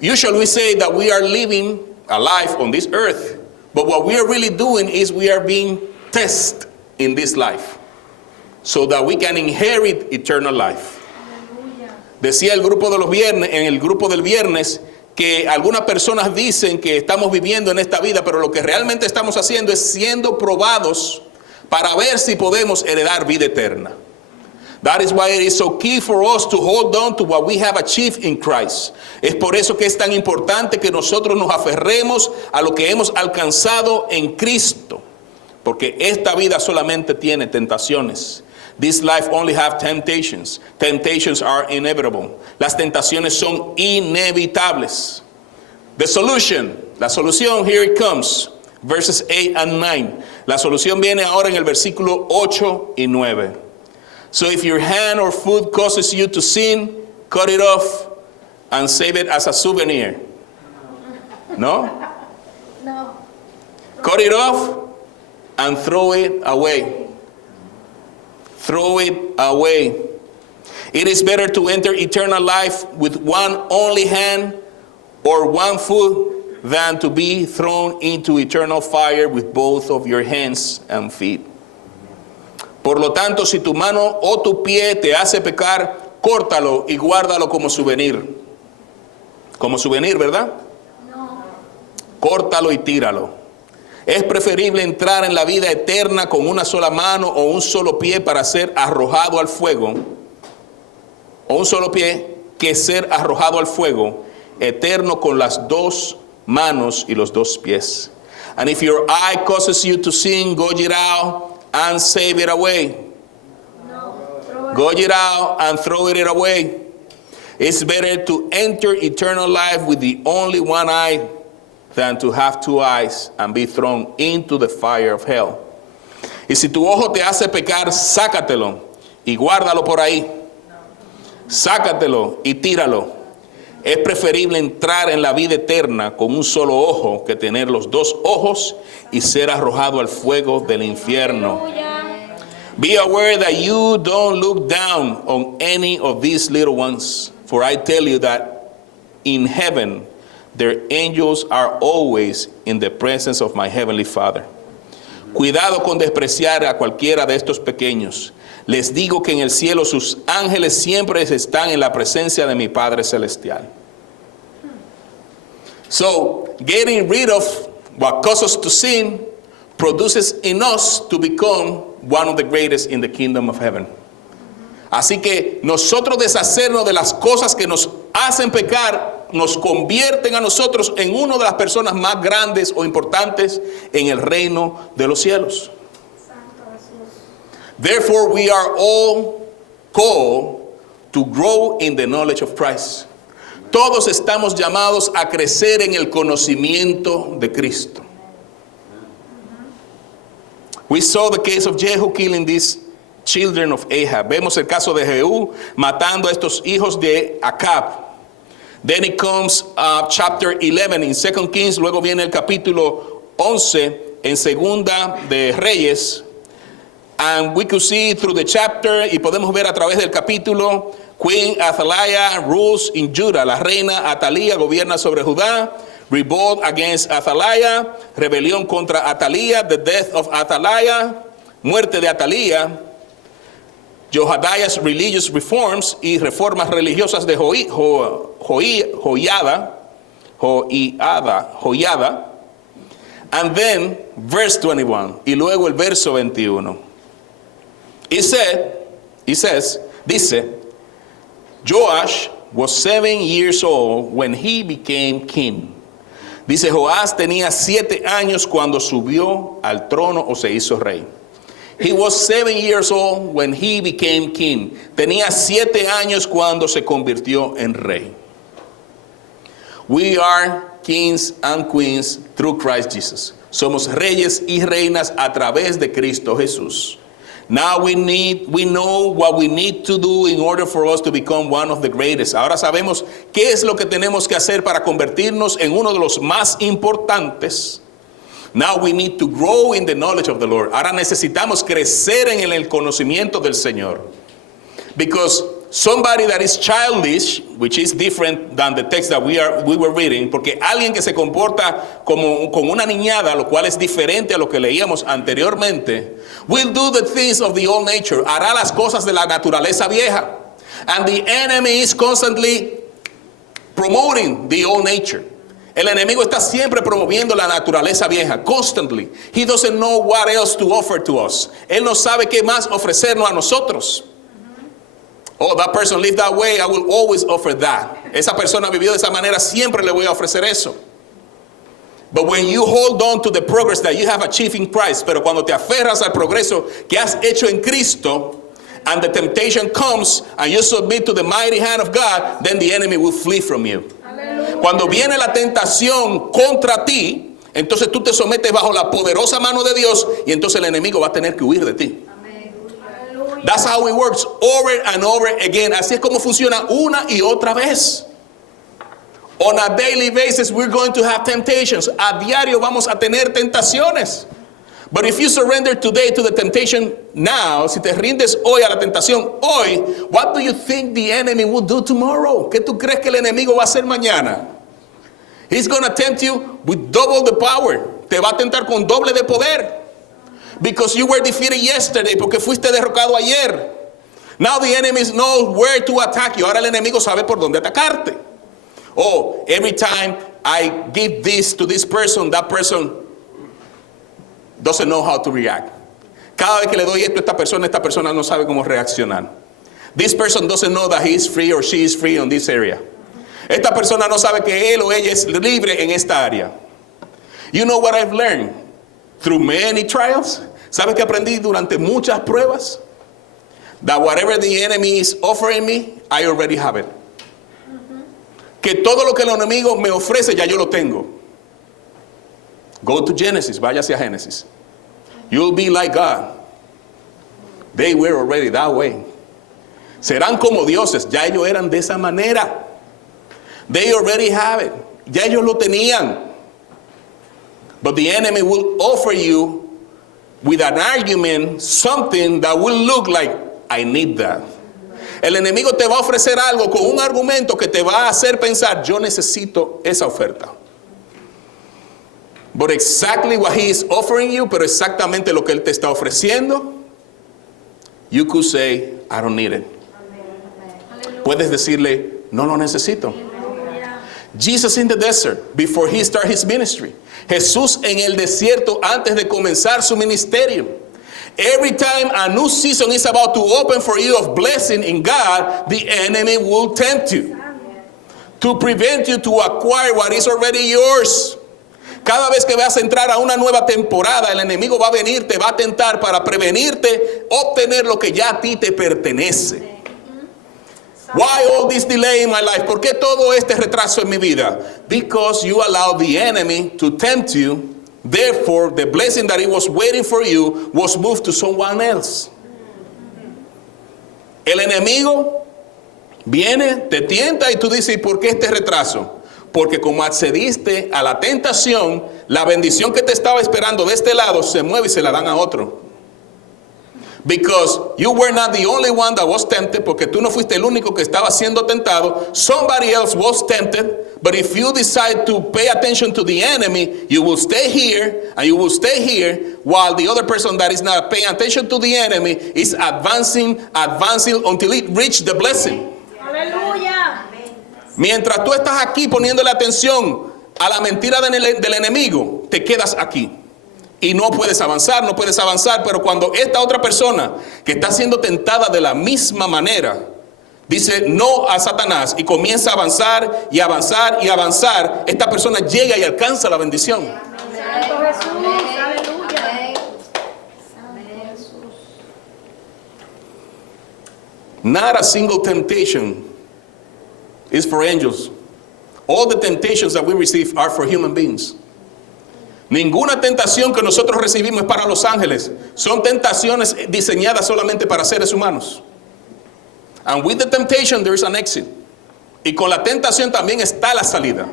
usually we say that we are living a life on this earth, but what we are really doing is we are being tested in this life so that we can inherit eternal life. Decía el grupo de los viernes, en el grupo del viernes, que algunas personas dicen que estamos viviendo en esta vida, pero lo que realmente estamos haciendo es siendo probados para ver si podemos heredar vida eterna. That is why it is so key for us to hold on to what we have achieved in Christ. Es por eso que es tan importante que nosotros nos aferremos a lo que hemos alcanzado en Cristo. Porque esta vida solamente tiene tentaciones. This life only have temptations. Temptations are inevitable. Las tentaciones son inevitables. The solution, la solución, here it comes. Verses 8 and 9. La solución viene ahora en el versículo 8 y 9. So if your hand or foot causes you to sin, cut it off and save it as a souvenir. No? No. Cut it off and throw it away. Throw it away. It is better to enter eternal life with one only hand or one foot than to be thrown into eternal fire with both of your hands and feet. Por lo tanto, si tu mano o tu pie te hace pecar, córtalo y guárdalo como souvenir. Como souvenir, ¿verdad? No. Córtalo y tíralo. Es preferible entrar en la vida eterna con una sola mano o un solo pie para ser arrojado al fuego, o un solo pie, que ser arrojado al fuego eterno con las dos manos y los dos pies. And if your eye causes you to sin, gouge it out and save it away. No. Throw it. Gouge it out and throw it away. It's better to enter eternal life with the only one eye than to have two eyes and be thrown into the fire of hell. Y si tu ojo te hace pecar, sácatelo y guárdalo por ahí. Sácatelo y tíralo. Es preferible entrar en la vida eterna con un solo ojo que tener los dos ojos y ser arrojado al fuego del infierno. Aleluya. Be aware that you don't look down on any of these little ones, for I tell you that in heaven their angels are always in the presence of my heavenly Father. Cuidado con despreciar a cualquiera de estos pequeños. Les digo que en el cielo sus ángeles siempre están en la presencia de mi Padre Celestial. So, getting rid of what causes us to sin produces in us to become one of the greatest in the kingdom of heaven. Así que nosotros deshacernos de las cosas que nos hacen pecar nos convierten a nosotros en una de las personas más grandes o importantes en el reino de los cielos. Santo Jesús. Therefore, we are all called to grow in the knowledge of Christ. Todos estamos llamados a crecer en el conocimiento de Cristo. We saw the case of Jehu killing these children of Ahab. Vemos el caso de Jehú matando a estos hijos de Acab. Then it comes chapter 11 in 2 Kings. Luego viene el capítulo 11 en Segunda de Reyes. And we could see through the chapter, y podemos ver a través del capítulo, Queen Athaliah rules in Judah. La reina Atalía gobierna sobre Judá. Revolt against Athaliah. Rebelión contra Atalía. The death of Athaliah. Muerte de Atalía. Jehoiada's religious reforms y reformas religiosas de Joiada. And then verse 21. Y luego el verso 21. Dice, Joash was 7 years old when he became king. Dice, Joás tenía 7 años cuando subió al trono o se hizo rey. He was 7 years old when he became king. Tenía 7 años cuando se convirtió en rey. We are kings and queens through Christ Jesus. Somos reyes y reinas a través de Cristo Jesús. Now we know what we need to do in order for us to become one of the greatest. Ahora sabemos qué es lo que tenemos que hacer para convertirnos en uno de los más importantes. Now we need to grow in the knowledge of the Lord. Ahora necesitamos crecer en el conocimiento del Señor. Because somebody that is childish, which is different than the text that we were reading, porque alguien que se comporta como una niñada, lo cual es diferente a lo que leíamos anteriormente, will do the things of the old nature, hará las cosas de la naturaleza vieja. And the enemy is constantly promoting the old nature. El enemigo está siempre promoviendo la naturaleza vieja, constantly. He doesn't know what else to offer to us. Él no sabe qué más ofrecernos a nosotros. Oh, that person lived that way, I will always offer that. Esa persona vivió de esa manera, siempre le voy a ofrecer eso. But when you hold on to the progress that you have achieved in Christ, pero cuando te aferras al progreso que has hecho en Cristo, and the temptation comes and you submit to the mighty hand of God, then the enemy will flee from you. Aleluya. Cuando viene la tentación contra ti, entonces tú te sometes bajo la poderosa mano de Dios y entonces el enemigo va a tener que huir de ti. Aleluya. That's how it works over and over again. Así es como funciona una y otra vez. On a daily basis, we're going to have temptations. A diario vamos a tener tentaciones. But if you surrender today to the temptation now, si te rindes hoy a la tentación hoy, what do you think the enemy will do tomorrow? ¿Qué tú crees que el enemigo va a hacer mañana? He's going to tempt you with double the power. Te va a tentar con doble de poder. Because you were defeated yesterday, porque fuiste derrocado ayer. Now the enemy knows where to attack you. Ahora el enemigo sabe por dónde atacarte. Oh, every time I give this to this person, that person doesn't know how to react. Cada vez que le doy esto a esta persona no sabe cómo reaccionar. This person doesn't know that he is free or she is free on this area. Esta persona no sabe que él o ella es libre en esta área. You know what I've learned through many trials? ¿Sabes que aprendí durante muchas pruebas? That whatever the enemy is offering me, I already have it. Que todo lo que el enemigo me ofrece, ya yo lo tengo. Go to Genesis, váyase a Génesis. You'll be like God. They were already that way. Serán como dioses, ya ellos eran de esa manera. They already have it. Ya ellos lo tenían. But the enemy will offer you with an argument something that will look like, I need that. El enemigo te va a ofrecer algo con un argumento que te va a hacer pensar, yo necesito esa oferta. But exactly what he is offering you, pero exactamente lo que él te está ofreciendo, you could say, I don't need it. Puedes decirle, no lo necesito. Jesus in the desert, before he started his ministry. Jesús en el desierto antes de comenzar su ministerio. Every time a new season is about to open for you of blessing in God, the enemy will tempt you to prevent you to acquire what is already yours. Cada vez que vas a entrar a una nueva temporada, el enemigo va a venir, te va a tentar para prevenirte obtener lo que ya a ti te pertenece. Why all this delay in my life? ¿Por qué todo este retraso en mi vida? Because you allow the enemy to tempt you. Therefore, the blessing that it was waiting for you was moved to someone else. El enemigo viene, te tienta y tú dices, ¿por qué este retraso? Porque como accediste a la tentación, la bendición que te estaba esperando de este lado se mueve y se la dan a otro. Because you were not the only one that was tempted, porque tú no fuiste el único que estaba siendo tentado. Somebody else was tempted, but if you decide to pay attention to the enemy, you will stay here and you will stay here, while the other person that is not paying attention to the enemy is advancing until it reaches the blessing. Aleluya. Mientras tú estás aquí poniéndole atención a la mentira del enemigo, te quedas aquí. Y no puedes avanzar, pero cuando esta otra persona que está siendo tentada de la misma manera, dice no a Satanás y comienza a avanzar y avanzar y avanzar, esta persona llega y alcanza la bendición. Santo Jesús. Aleluya. Not a single temptation is for angels. All the temptations that we receive are for human beings. Ninguna tentación que nosotros recibimos es para los ángeles. Son tentaciones diseñadas solamente para seres humanos. And with the temptation there is an exit. Y con la tentación también está la salida.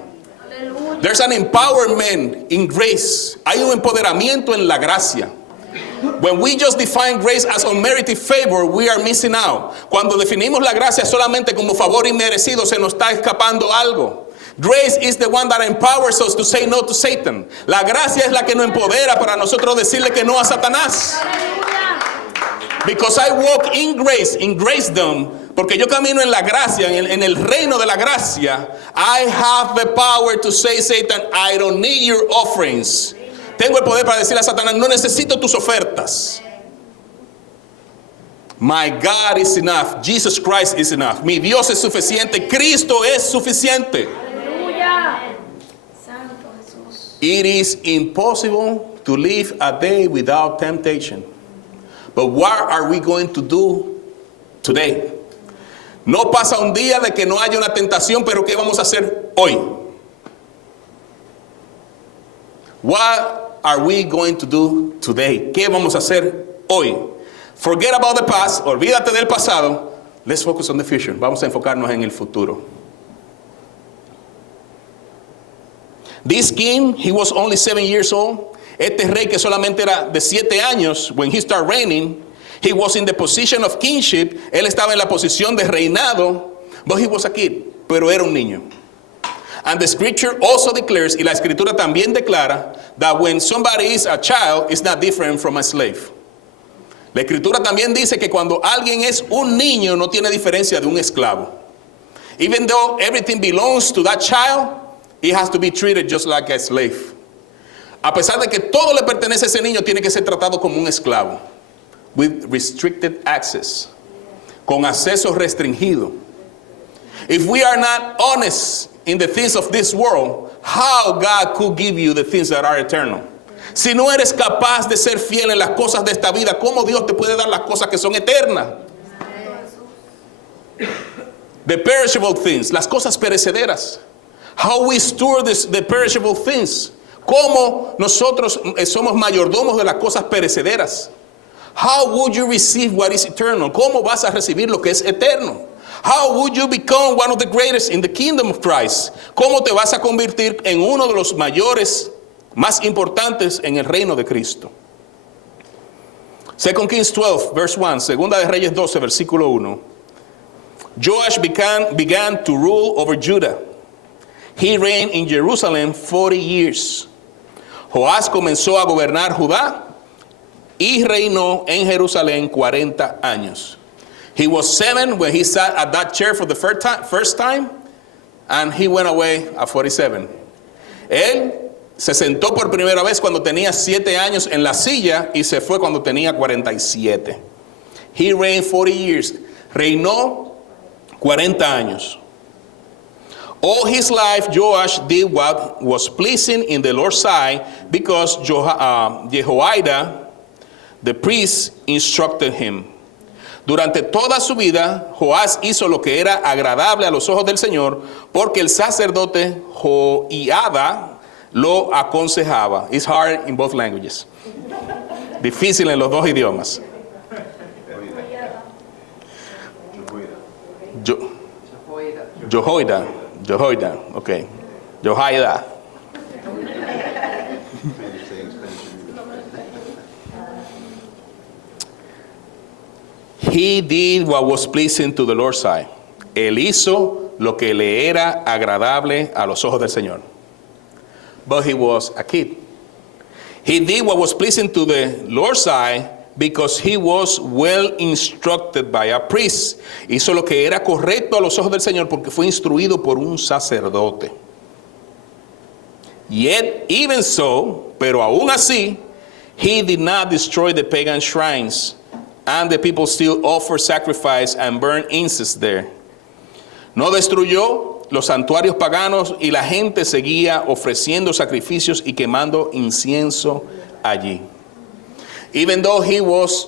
Aleluya. There's an empowerment in grace. Hay un empoderamiento en la gracia. When we just define grace as unmerited favor, we are missing out. Cuando definimos la gracia solamente como favor inmerecido, se nos está escapando algo. Grace is the one that empowers us to say no to Satan. La gracia es la que nos empodera para nosotros decirle que no a Satanás. Because I walk in gracedom, porque yo camino en la gracia, en el reino de la gracia, I have the power to say, Satan, I don't need your offerings. Tengo el poder para decirle a Satanás, no necesito tus ofertas. My God is enough. Jesus Christ is enough. Mi Dios es suficiente. Cristo es suficiente. Santo Jesús. It is impossible to live a day without temptation. But what are we going to do today? No pasa un día de que no haya una tentación, pero ¿qué vamos a hacer hoy? What are we going to do today? ¿Qué vamos a hacer hoy? Forget about the past, olvídate del pasado. Let's focus on the future. Vamos a enfocarnos en el futuro. This king, he was only 7 years old. Este rey que solamente era de 7 años, when he started reigning, he was in the position of kingship. Él estaba en la posición de reinado, but he was a kid, pero era un niño. And the scripture also declares, y la escritura también declara, that when somebody is a child, it's not different from a slave. La escritura también dice que cuando alguien es un niño, no tiene diferencia de un esclavo. Even though everything belongs to that child, he has to be treated just like a slave. A pesar de que todo le pertenece a ese niño, tiene que ser tratado como un esclavo. With restricted access. Con acceso restringido. If we are not honest in the things of this world, how God could give you the things that are eternal. Si no eres capaz de ser fiel en las cosas de esta vida, ¿cómo Dios te puede dar las cosas que son eternas? The perishable things, las cosas perecederas. How we store the perishable things. ¿Cómo nosotros somos mayordomos de las cosas perecederas? How would you receive what is eternal? ¿Cómo vas a recibir lo que es eterno? How would you become one of the greatest in the kingdom of Christ? ¿Cómo te vas a convertir en uno de los mayores, más importantes en el reino de Cristo? 2 Kings 12, verse 1, Segunda de Reyes 12, versículo 1. Joash began to rule over Judah. He reigned in Jerusalem 40 years. Joás comenzó a gobernar Judá y reinó en Jerusalén 40 años. He was 7 when he sat at that chair for the first time, and he went away at 47. Él se sentó por primera vez cuando tenía 7 años en la silla y se fue cuando tenía 47. He reigned 40 years. Reinó 40 años. All his life, Joash did what was pleasing in the Lord's sight because Jehoiada, the priest, instructed him. Durante toda su vida, Joás hizo lo que era agradable a los ojos del Señor porque el sacerdote Joiada lo aconsejaba. It's hard in both languages. Difícil en los dos idiomas. Jehoiada, ok. Jehoiada. He did what was pleasing to the Lord's sight. Él hizo lo que le era agradable a los ojos del Señor. But he was a kid. He did what was pleasing to the Lord's sight because he was well instructed by a priest. Hizo lo que era correcto a los ojos del Señor porque fue instruido por un sacerdote. Yet, even so, pero aún así, he did not destroy the pagan shrines, and the people still offer sacrifice and burn incense there. No destruyó los santuarios paganos y la gente seguía ofreciendo sacrificios y quemando incienso allí. Even though he was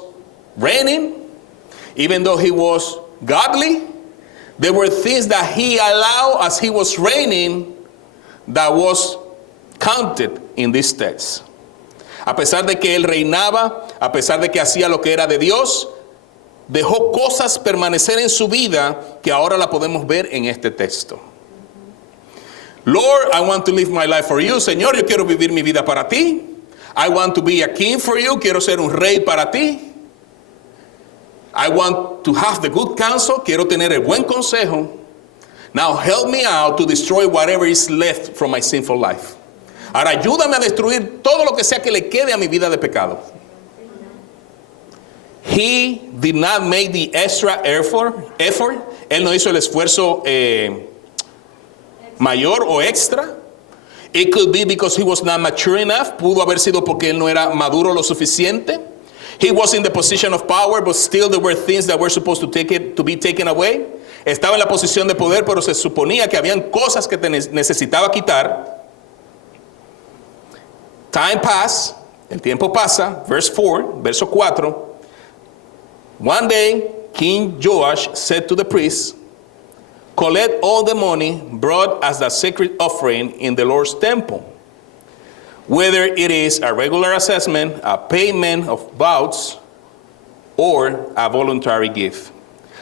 reigning, even though he was godly, there were things that he allowed as he was reigning that was counted in this text. A pesar de que él reinaba, a pesar de que hacía lo que era de Dios, dejó cosas permanecer en su vida que ahora la podemos ver en este texto. Lord, I want to live my life for you. Señor, yo quiero vivir mi vida para ti. I want to be a king for you. Quiero ser un rey para ti. I want to have the good counsel. Quiero tener el buen consejo. Now help me out to destroy whatever is left from my sinful life. Ahora ayúdame a destruir todo lo que sea que le quede a mi vida de pecado. He did not make the extra effort. Él no hizo el esfuerzo mayor o extra. It could be because he was not mature enough. Pudo haber sido porque él no era maduro lo suficiente. He was in the position of power, but still there were things that were supposed to be taken away. Estaba en la posición de poder, pero se suponía que habían cosas que necesitaba quitar. Time passed, el tiempo pasa, verso 4. One day, King Joash said to the priests, collect all the money brought as the sacred offering in the Lord's temple, whether it is a regular assessment, a payment of vows, or a voluntary gift.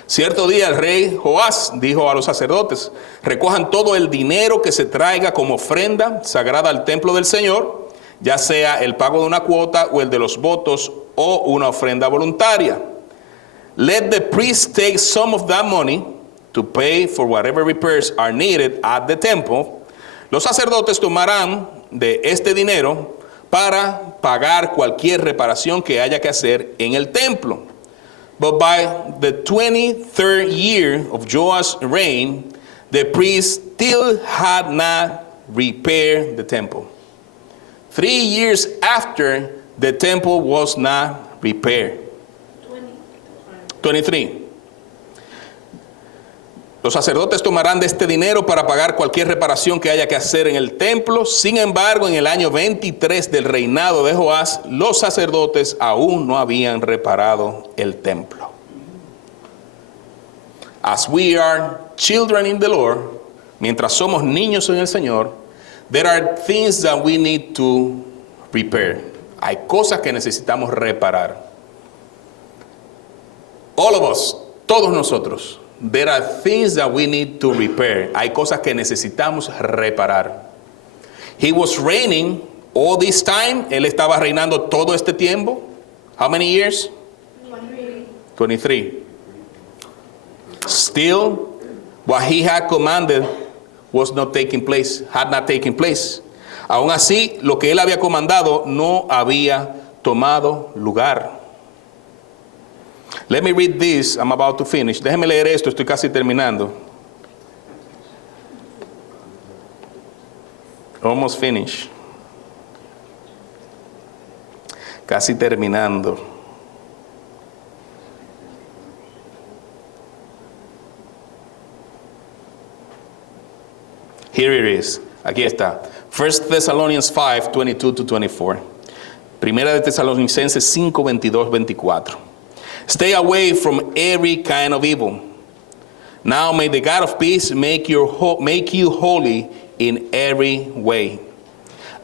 Cierto día el rey Joás dijo a los sacerdotes, recojan todo el dinero que se traiga como ofrenda sagrada al templo del Señor, ya sea el pago de una cuota o el de los votos o una ofrenda voluntaria. Let the priests take some of that money to pay for whatever repairs are needed at the temple. Los sacerdotes tomarán de este dinero para pagar cualquier reparación que haya que hacer en el templo. But by the 23rd year of Joash's reign, the priests still had not repaired the temple. 3 years after, the temple was not repaired. 23. Los sacerdotes tomarán de este dinero para pagar cualquier reparación que haya que hacer en el templo. Sin embargo, en el año 23 del reinado de Joás, los sacerdotes aún no habían reparado el templo. As we are children in the Lord, mientras somos niños en el Señor, there are things that we need to repair. Hay cosas que necesitamos reparar. All of us, todos nosotros. There are things that we need to repair. Hay cosas que necesitamos reparar. He was reigning all this time. Él estaba reinando todo este tiempo. How many years? 23. Still, what he had commanded was not taking place, had not taken place. Aún así, lo que él había comandado no había tomado lugar. Let me read this. I'm about to finish. Déjeme leer esto. Estoy casi terminando. Almost finished. Casi terminando. Here it is. Aquí está. 1 Thessalonians 5, 22 to 24. Primera de Tesalonicenses 5, 22, 24. Stay away from every kind of evil. Now may the God of peace make you holy in every way.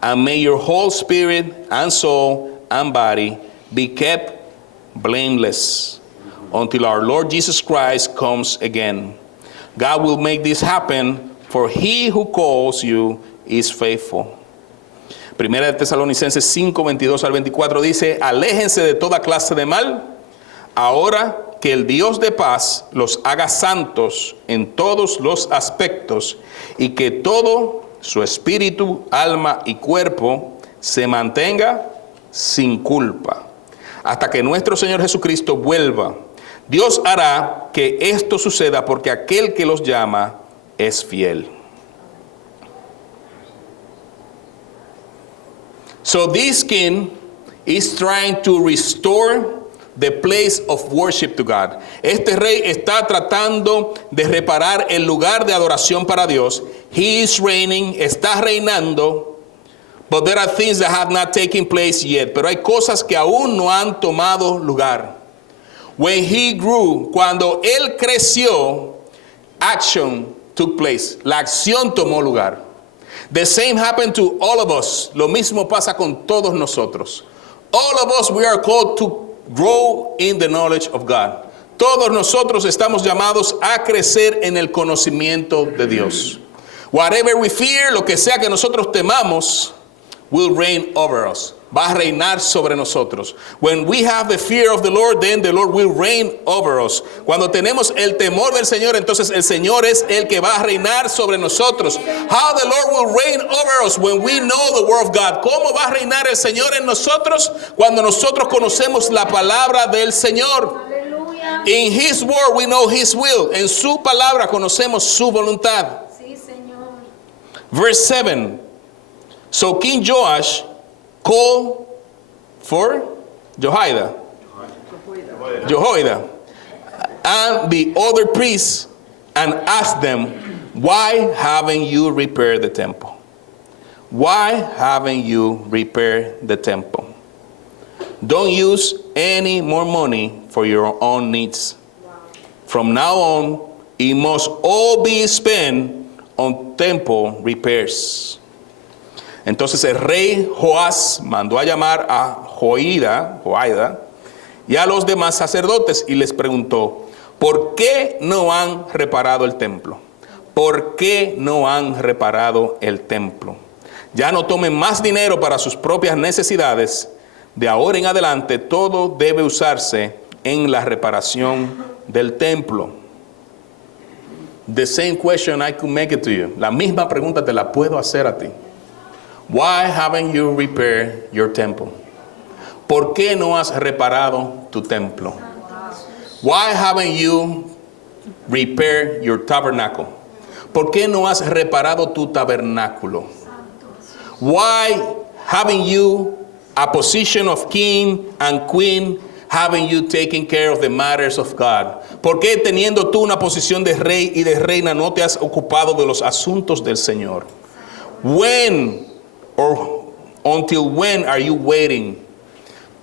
And may your whole spirit and soul and body be kept blameless until our Lord Jesus Christ comes again. God will make this happen, for he who calls you is faithful. Primera de Tesalonicenses 5, 22 al 24 dice, aléjense de toda clase de mal, ahora que el Dios de paz los haga santos en todos los aspectos y que todo su espíritu, alma y cuerpo se mantenga sin culpa, hasta que nuestro Señor Jesucristo vuelva. Dios hará que esto suceda porque aquel que los llama es fiel. So this king is trying to restore the place of worship to God. Este rey está tratando de reparar el lugar de adoración para Dios. He is reigning, está reinando, but there are things that have not taken place yet. Pero hay cosas que aún no han tomado lugar. When he grew, cuando él creció, action took place. La acción tomó lugar. The same happened to all of us. Lo mismo pasa con todos nosotros. All of us, we are called to grow in the knowledge of God. Todos nosotros estamos llamados a crecer en el conocimiento de Dios. Whatever we fear, lo que sea que nosotros temamos, will reign over us. Va a reinar sobre nosotros. When we have the fear of the Lord, then the Lord will reign over us. Cuando tenemos el temor del Señor, entonces el Señor es el que va a reinar sobre nosotros. How the Lord will reign over us when we know the word of God. ¿Cómo va a reinar el Señor en nosotros? Cuando nosotros conocemos la palabra del Señor. Aleluya. In His word we know His will. En su palabra conocemos su voluntad. Sí, Señor. Verse 7. So King Joash called for Jehoiada, and the other priests and asked them, why haven't you repaired the temple? Why haven't you repaired the temple? Don't use any more money for your own needs. From now on, it must all be spent on temple repairs. Entonces el rey Joás mandó a llamar a Joiada y a los demás sacerdotes y les preguntó, ¿por qué no han reparado el templo? ¿Por qué no han reparado el templo? Ya no tomen más dinero para sus propias necesidades. De ahora en adelante todo debe usarse en la reparación del templo. The same question I could make it to you. La misma pregunta te la puedo hacer a ti. Why haven't you repaired your temple? ¿Por qué no has reparado tu templo? Why haven't you repaired your tabernacle? ¿Por qué no has reparado tu tabernáculo? Why haven't you a position of king and queen haven't you taken care of the matters of God? ¿Por qué teniendo tú una posición de rey y de reina no te has ocupado de los asuntos del Señor? When or until when are you waiting?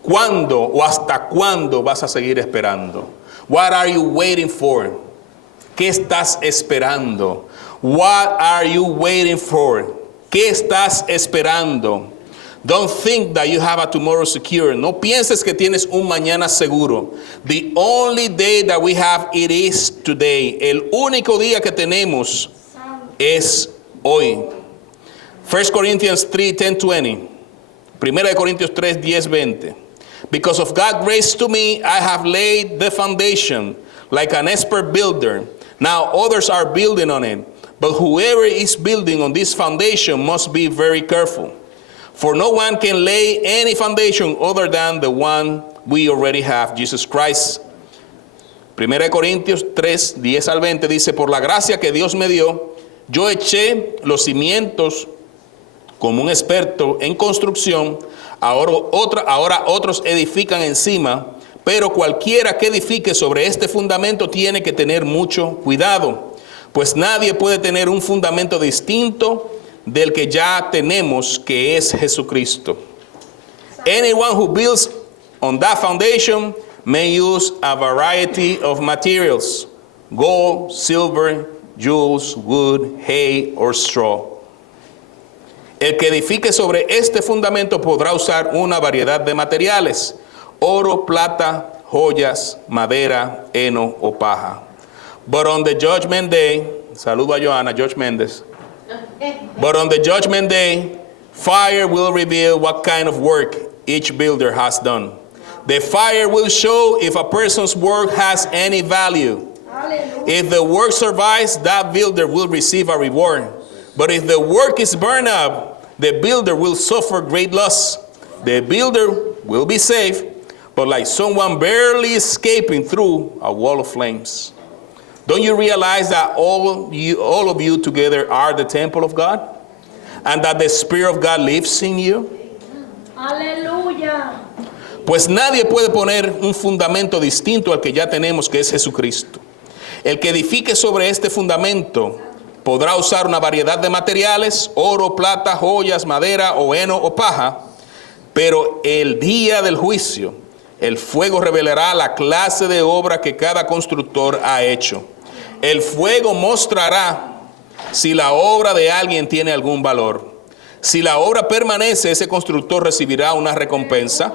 ¿Cuándo o hasta cuándo vas a seguir esperando? What are you waiting for? ¿Qué estás esperando? What are you waiting for? ¿Qué estás esperando? Don't think that you have a tomorrow secure. No pienses que tienes un mañana seguro. The only day that we have, it is today. El único día que tenemos es hoy. 1 Corinthians 3, 10, 20. 1 Corintios 3, 10, 20. Because of God's grace to me, I have laid the foundation like an expert builder. Now others are building on it. But whoever is building on this foundation must be very careful. For no one can lay any foundation other than the one we already have, Jesus Christ. 1 Corintios 3, 10 al 20 dice, por la gracia que Dios me dio, yo eché los cimientos como un experto en construcción, ahora otros edifican encima, pero cualquiera que edifique sobre este fundamento tiene que tener mucho cuidado, pues nadie puede tener un fundamento distinto del que ya tenemos, que es Jesucristo. Anyone who builds on that foundation may use a variety of materials, gold, silver, jewels, wood, hay, or straw. El que edifique sobre este fundamento podrá usar una variedad de materiales, oro, plata, joyas, madera, heno o paja. But on the judgment day, saludo a Joana, George Méndez. But on the judgment day, fire will reveal what kind of work each builder has done. The fire will show if a person's work has any value. If the work survives, that builder will receive a reward. But if the work is burned up, the builder will suffer great loss. The builder will be safe, but like someone barely escaping through a wall of flames. Don't you realize that all of you together are the temple of God? And that the Spirit of God lives in you? Aleluya. Pues nadie puede poner un fundamento distinto al que ya tenemos, que es Jesucristo. El que edifique sobre este fundamento podrá usar una variedad de materiales, oro, plata, joyas, madera, o heno o paja, pero el día del juicio, el fuego revelará la clase de obra que cada constructor ha hecho. El fuego mostrará si la obra de alguien tiene algún valor. Si la obra permanece, ese constructor recibirá una recompensa.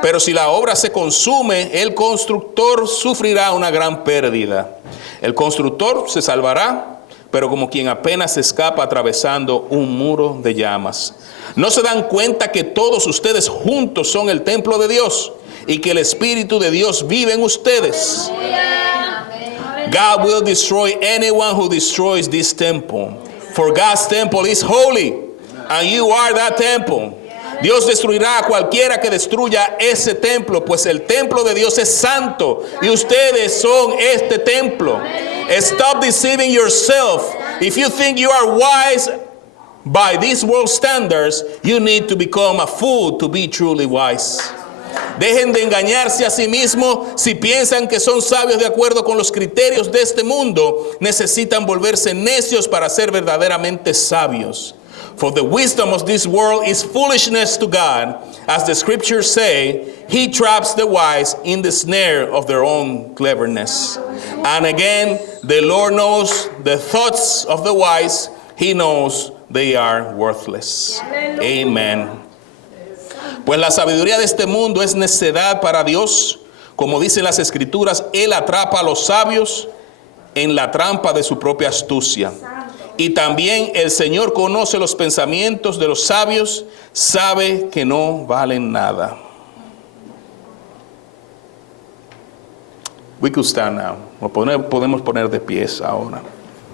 Pero si la obra se consume, el constructor sufrirá una gran pérdida. El constructor se salvará, pero como quien apenas escapa atravesando un muro de llamas. ¿No se dan cuenta que todos ustedes juntos son el templo de Dios y que el Espíritu de Dios vive en ustedes? God will destroy anyone who destroys this temple. For God's temple is holy, and you are that temple. Dios destruirá a cualquiera que destruya ese templo, pues el templo de Dios es santo y ustedes son este templo. Stop deceiving yourself. If you think you are wise by these world standards, you need to become a fool to be truly wise. Dejen de engañarse a sí mismos. Si piensan que son sabios de acuerdo con los criterios de este mundo, necesitan volverse necios para ser verdaderamente sabios. For the wisdom of this world is foolishness to God. As the scriptures say, he traps the wise in the snare of their own cleverness. And again, the Lord knows the thoughts of the wise. He knows they are worthless. Amen. Pues la sabiduría de este mundo es necedad para Dios. Como dicen las escrituras, Él atrapa a los sabios en la trampa de su propia astucia. Y también el Señor conoce los pensamientos de los sabios, sabe que no valen nada. We could stand now. Podemos poner de pies ahora.